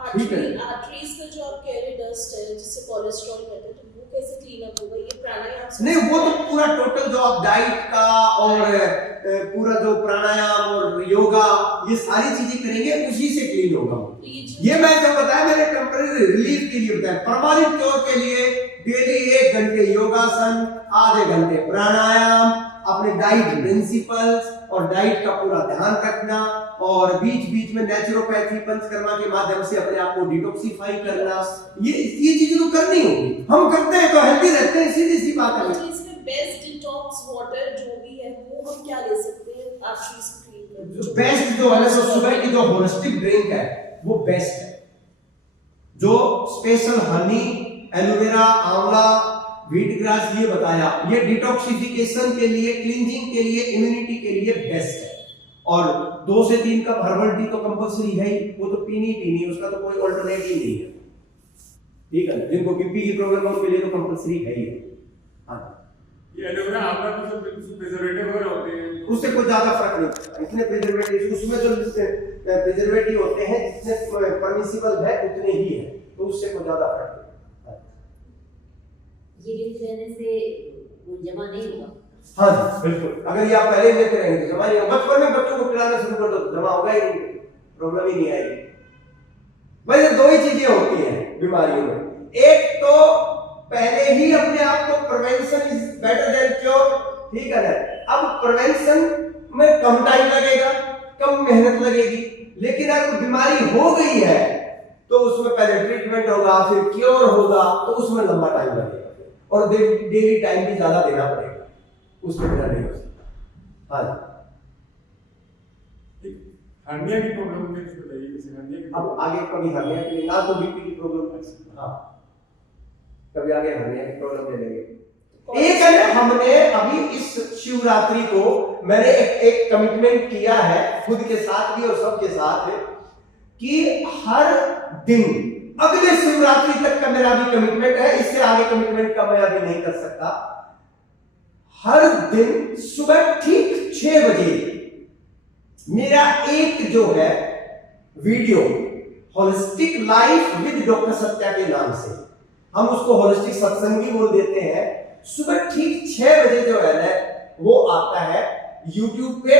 आर्टरीज का जो आप कह रहे डस्ट है जिससे कोलेस्ट्रॉल कहते हैं, तो वो कैसे क्लीन अप होगा? ये प्राणायाम से नहीं, वो तो पूरा टोटल जो आप डाइट का और पूरा जो प्राणायाम और योगा ये सारी चीजें करेंगे, उसी से क्लीन होगा। ये मैं जो बताया मैंने टेम्परेरी रिलीफ के लिए बताया, परमानेंट क्योर के लिए डेली 1 घंटे योगासन, आधे घंटे प्राणायाम, अपने डाइट प्रिंसिपल्स और डाइट का पूरा ध्यान रखना, और बीच बीच में नेचुरोपैथी पंचकर्मा के माध्यम से अपने आप को डिटॉक्सिफाई करना, ये चीजें तो करनी होगी। हम करते हैं तो हेल्दी रहते हैं, सीधी सी बात है। तो इसमें बेस्ट डिटॉक्स वाटर जो भी है वो हम क्या ले सकते हैं आर्टरीज को क्लीन करने? जो बेस्ट जो है ना, सुबह की जो होलिस्टिक ड्रिंक है वो बेस्ट है, जो स्पेशल हनी, एलोवेरा, आंवला, व्हीट ग्रास ये बताया, ये डिटॉक्सिफिकेशन के लिए, क्लींजिंग के लिए, इम्यूनिटी के लिए बेस्ट है। और 2 से 3 कप हर्बल टी तो कंपलसरी है ही, वो तो पीनी है, उसका तो कोई अल्टरनेट ही नहीं है, ठीक है। जिनको बीपी की प्रॉब्लम है उनके लिए तो कंपलसरी है ही। हाँ, ये एलोवेरा आंवला तो सब प्रिजर्वेटिव वगैरह होते हैं, उससे कोई ज्यादा फर्क नहीं पड़ता। इतने प्रिजर्वेटिव उसमें जो प्रिजर्वेटिव होते हैं जितने परमिसिबल है उतने ही है, तो उससे कोई ज्यादा फर्क नहीं पड़ता। ये लेते रहने से वो जमा नहीं होगा। हाँ जी बिल्कुल, अगर ये आप पहले लेते रहेंगे जमा नहीं होगा। बचपन में बच्चों को खिलाना शुरू कर दो जमा होगा ही नहीं, प्रॉब्लम ही नहीं आएगी। वैसे दो ही चीजें होती हैं बीमारियों में, एक तो पहले ही अपने आप को prevention is better than cure, ठीक है ना। अब प्रिवेंशन में कम टाइम लगेगा, कम मेहनत लगेगी, लेकिन अगर बीमारी हो गई है तो उसमें पहले ट्रीटमेंट होगा, फिर क्योर होगा, तो उसमें लंबा टाइम लगेगा और डेली टाइम भी ज्यादा देना पड़ेगा, उसमें बिना नहीं हो सकता। हाँ हर्निया की प्रॉब्लम में कुछ बताइए, जैसे हर्निया की अब आगे कभी हर्निया के लिए ना तो बीपी की प्रॉब्लम, हाँ कभी आगे हर्निया की प्रॉब्लम ले लेंगे। एक है ना, हमने अभी इस शिवरात्रि को मैंने एक कमिटमेंट किया है खुद के साथ भी और सबके साथ है कि हर दिन अगले शिवरात्रि तक का मेरा भी कमिटमेंट है, इससे आगे कमिटमेंट का मैं अभी नहीं कर सकता। हर दिन सुबह ठीक 6 बजे मेरा एक जो है video holistic life with doctor Satya के नाम से, हम उसको होलिस्टिक सत्संग भी बोल देते हैं, सुबह ठीक 6 बजे जो है ना वो आता है YouTube पे,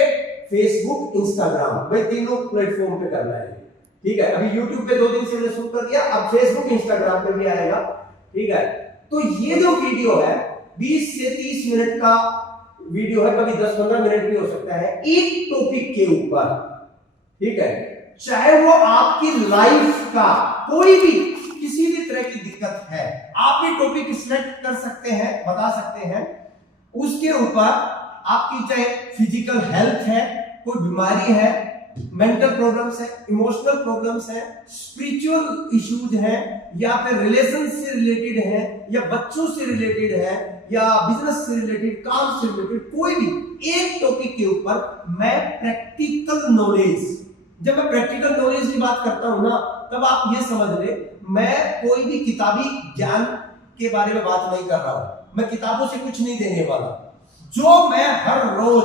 Facebook, Instagram, भाई तीनों प्लेटफॉर्म पे करना है, ठीक है। अभी YouTube पे 2 दिन से मैंने शुरू कर दिया, अब Facebook, Instagram पे भी आएगा, ठीक है। तो ये जो वीडियो है 20 से 30 मिनट का वीडियो है, कभी 10-15 मिनट भी हो सकता है, एक टॉपिक के ऊपर, ठीक है। चाहे वो आपकी लाइफ का कोई भी किसी भी तरह की दिक्कत है, आप भी टॉपिक सिलेक्ट कर सकते हैं, बता सकते हैं, उसके ऊपर आपकी चाहे फिजिकल हेल्थ है, कोई बीमारी है, मेंटल प्रॉब्लम्स है, इमोशनल प्रॉब्लम्स है, स्पिरिचुअल इश्यूज हैं, या फिर रिलेशन से रिलेटेड है, या बच्चों से रिलेटेड है, या बिजनेस से रिलेटेड, काम से रिलेटेड, कोई भी एक टॉपिक के ऊपर मैं प्रैक्टिकल नॉलेज, जब मैं प्रैक्टिकल नॉलेज की बात करता हूं ना, तब आप ये समझ ले मैं कोई भी किताबी ज्ञान के बारे में बात नहीं कर रहा हूं, मैं किताबों से कुछ नहीं देने वाला। जो मैं हर रोज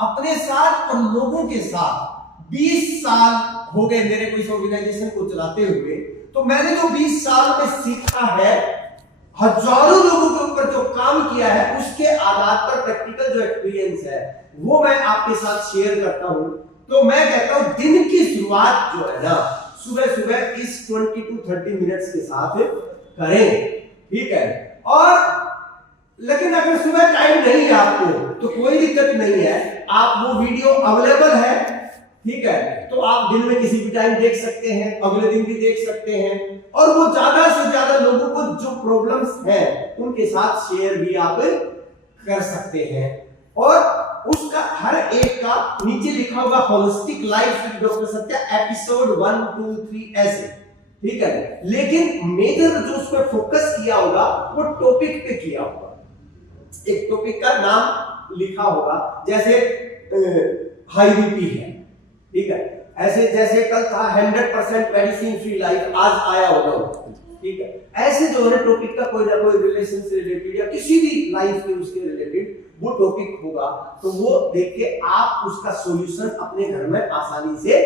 अपने साथ और लोगों के साथ 20 साल हो गए मेरे को इस ऑर्गेनाइजेशन को चलाते हुए, तो मैंने जो 20 साल में सीखा है, हजारों लोगों के ऊपर जो काम किया है, उसके आधार पर प्रैक्टिकल जो एक्सपीरियंस है वो मैं आपके साथ शेयर करता हूं। तो मैं कहता हूं दिन की शुरुआत जो है ना सुबह सुबह इस 20 to 30 मिनट्स के साथ करें, ठीक है। और लेकिन अगर सुबह टाइम नहीं है आपको तो कोई दिक्कत नहीं है, आप वो वीडियो अवेलेबल है, ठीक है, तो आप दिन में किसी भी टाइम देख सकते हैं, अगले दिन भी देख सकते हैं, और वो ज्यादा से ज्यादा लोगों को जो प्रॉब्लम्स हैं उनके साथ शेयर भी आप कर सकते हैं। और उसका हर एक का नीचे लिखा होगा holistic life with doctor Satya episode 1, 2, 3 ऐसे, ठीक है। लेकिन मेजर जो उस पर फोकस किया होगा वो टॉपिक पे किया होगा, एक टॉपिक का नाम लिखा होगा, जैसे हाई बीपी है, ठीक है, ऐसे जैसे कल था 100% मेडिसिन फ्री लाइफ, आज आया होगा, ठीक है। ऐसे जो है टॉपिक का कोई ना कोई रिलेशन से रिलेटेड या किसी भी लाइफ के उसके रिलेटेड वो टॉपिक होगा, तो वो देख के आप उसका सॉल्यूशन अपने घर में आसानी से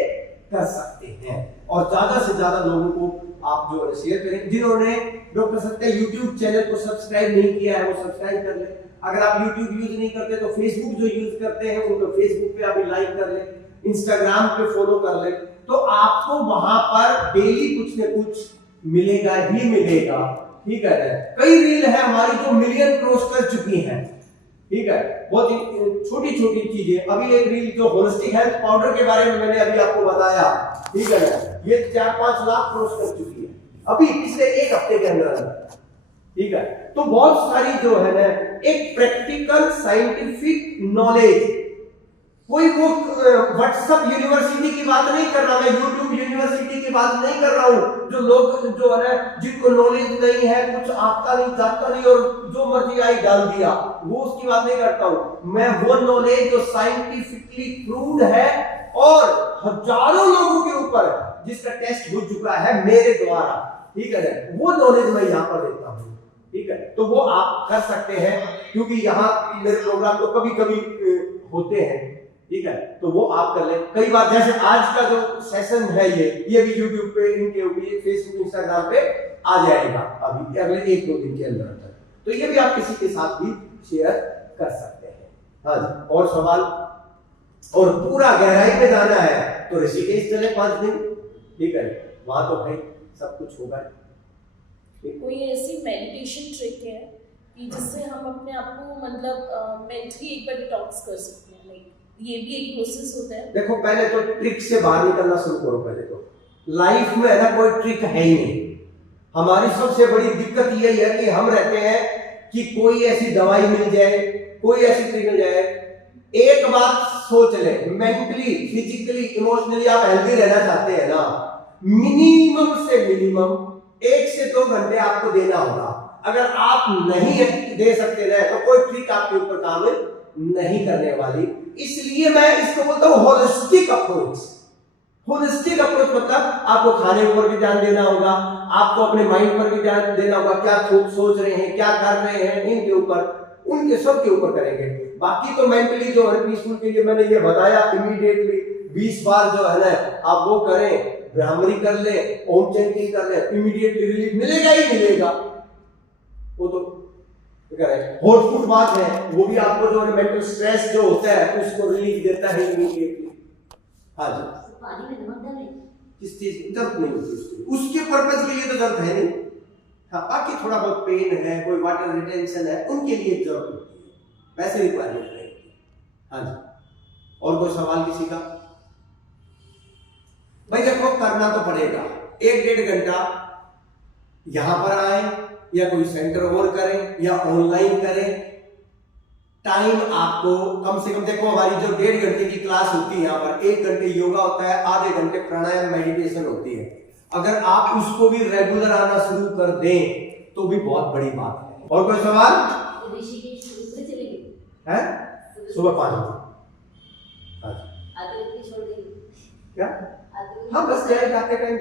कर सकते हैं। और ज्यादा से ज्यादा लोगों को आप जो शेयर करें। जिन्होंने डॉक्टर सत्या यूट्यूब चैनल को सब्सक्राइब नहीं किया है वो सब्सक्राइब कर ले। अगर आप यूट्यूब यूज नहीं करते तो फेसबुक जो यूज करते हैं उनको फेसबुक पे अभी लाइक कर ले, इंस्टाग्राम पे फॉलो कर ले, तो आपको वहां पर डेली कुछ न कुछ मिलेगा ही मिलेगा, ठीक है। कई रील है हमारी जो मिलियन क्रॉस कर चुकी हैं, ठीक है, बहुत छोटी छोटी चीजें। अभी एक रील जो होलिस्टिक हेल्थ पाउडर के बारे में मैंने अभी आपको बताया, ठीक है, ये 4-5 लाख क्रॉस कर चुकी है अभी पिछले 1 हफ्ते के अंदर, ठीक है। तो बहुत सारी जो है ना एक प्रैक्टिकल साइंटिफिक नॉलेज, कोई वो व्हाट्सएप यूनिवर्सिटी की बात नहीं कर रहा मैं, यूट्यूब यूनिवर्सिटी की बात नहीं कर रहा हूं, जो लोग जो है जिनको नॉलेज नहीं है, कुछ आता नहीं जाता नहीं और जो मर्जी आई डाल दिया, वो उसकी बात नहीं करता हूं मैं। वो नॉलेज जो साइंटिफिकली प्रूव्ड है और हजारों लोगों के ऊपर जिसका टेस्ट हो चुका है मेरे द्वारा, ठीक है, वो नॉलेज मैं यहां पर देता हूं। ठीक है, तो वो आप कर सकते हैं, क्योंकि यहाँ मेरे प्रोग्राम तो कभी कभी होते हैं, ठीक है, तो वो आप कर लें। कई बार जैसे आज का जो सेशन है ये भी यूट्यूब पे, इनके ऊपर, फेसबुक, इंस्टाग्राम पे आ जाएगा अभी अगले 1-2 दिन के अंदर, तो ये भी आप किसी के साथ भी शेयर कर सकते हैं। हाँ जी, और सवाल, और पूरा गहराई में जाना है तो ऋषिकेश चले 5 दिन, ठीक है, वहां तो भाई सब कुछ होगा। कोई ऐसी मेडिटेशन ट्रिक है कि जिससे हम अपने आप को मतलब मेंटली एक बार डिटॉक्स कर सकते हैं? लाइक ये भी एक प्रोसेस होता है। देखो, पहले तो ट्रिक से बाहर निकलना शुरू करो। पहले तो लाइफ में है ना, कोई ट्रिक है ही नहीं। हमारी सबसे बड़ी दिक्कत यही है कि हम रहते हैं कि कोई ऐसी दवाई मिल जाए, कोई ऐसी ट्रिक मिल जाए। एक बात सोच ले, मेंटली, फिजिकली, इमोशनली आप हेल्दी रहना चाहते हैं ना, मिनिमम से मिनिमम 1 से 2 घंटे आपको देना होगा। अगर आप नहीं दे सकते ना, तो कोई ट्रिक आपके ऊपर काम नहीं करने वाली। इसलिए मैं इसको बोलता हूं होलिस्टिक अप्रोच। होलिस्टिक अप्रोच मतलब आपको खाने पर भी ध्यान देना होगा, आपको अपने माइंड पर भी ध्यान देना होगा, क्या सोच रहे हैं, क्या कर रहे हैं, इनके ऊपर, उनके सब के ऊपर करेंगे। बाकी तो मेंटली जो है पीसफुल के लिए मैंने ये बताया, इमीडिएटली 20 बार जो है ना आप वो करें, ब्राह्मणी कर ले, ओम चैंटिंग कर ले, इमीडिएटली रिलीफ मिलेगा ही मिलेगा। वो तो होट फुट बात है, वो भी आपको जो है मेंटल स्ट्रेस जो होता है उसको रिलीफ देता है इमीडिएटली। हाँ जी, पानी में नमक डालें, किस चीज की जरूरत नहीं होती उसके पर्पज के लिए तो जरूरत है नहीं। हाँ, बाकी थोड़ा बहुत पेन है, कोई वाटर रिटेंशन है, उनके लिए जरूरत होती है, वैसे रिक्वायरमेंट नहीं होती। हाँ जी, और कोई सवाल किसी का? भाई देखो, करना तो पड़ेगा। 1-1.5 घंटा यहां पर आए, या कोई सेंटर और करें, या ऑनलाइन करें, टाइम आपको कम से कम, देखो हमारी जो 1.5 घंटे की क्लास होती है यहाँ पर, 1 घंटे योगा होता है, आधे घंटे प्राणायाम मेडिटेशन होती है। अगर आप उसको भी रेगुलर आना शुरू कर दें तो भी बहुत बड़ी बात है। और कोई सवाल? तो ऋषिकेश सुबह चलेंगे है सुबह 5 बजे। आते वक्त छोड़ देंगे क्या? आते वक्त? हाँ, बस जाए, जाते टाइम,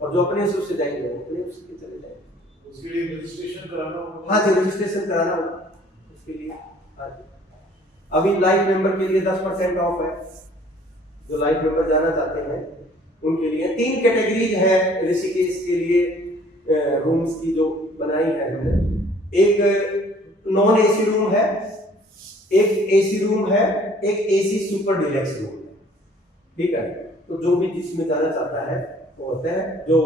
और जो अपने हिसाब से जाएंगे वो अपने हिसाब से चले जाएंगे। उसके लिए रजिस्ट्रेशन कराना होगा। हाँ जी, रजिस्ट्रेशन कराना होगा उसके लिए। हाँ जी, अभी लाइव मेंबर के लिए 10% ऑफ है। जो लाइव मेंबर जाना चाहते हैं उनके लिए 3 कैटेगरीज है ऋषिकेश के लिए रूम्स की जो बनाई है हमने। एक नॉन एसी रूम है, एक एसी रूम है, एक एसी सुपर डिलक्स रूम है, ठीक है। तो जो भी जिसमें जाना चाहता है वो होता है, जो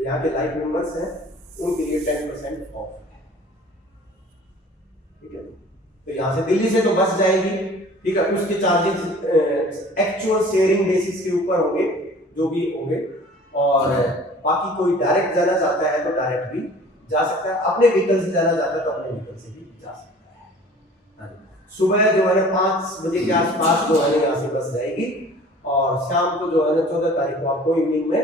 यहाँ के लाइव मेंबर्स हैं उनके लिए 10% ऑफ है, ठीक है। तो यहाँ से दिल्ली से तो बस जाएगी, ठीक है, उसके चार्जेस एक्चुअल शेयरिंग बेसिस के ऊपर होंगे, जो भी होंगे। और बाकी कोई डायरेक्ट जाना चाहता है तो डायरेक्ट भी जा सकता है, अपने व्हीकल से जाना चाहता है तो अपने व्हीकल से भी जा सकता है। सुबह जो है ना 5 बजे के आसपास जो है यहाँ से बस जाएगी, और शाम को जो है ना 14 तारीख को आपको इवनिंग में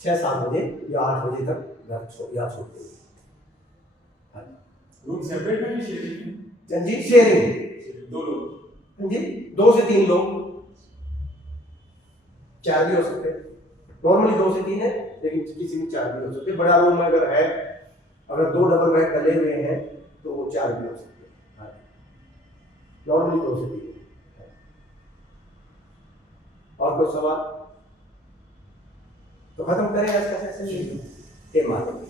6-7 बजे या 8 बजे तक घर छोड़ देंगे। रूम सेपरेट है या शेयरिंग? जी, शेयरिंग। 2 लोग? जी, 2 से 3 लोग, 4 भी हो सकते हैं। नॉर्मली 2 से 3 है, लेकिन किसी में 4 भी हो सकते हैं। बड़ा रूम अगर है, अगर 2 डबल बेड डले हुए हैं तो वो 4 भी हो सकते हैं। नॉर्मली 2 से 3 है। और कोई सवाल? तो खत्म करें आज का सेशन। जय माता दी।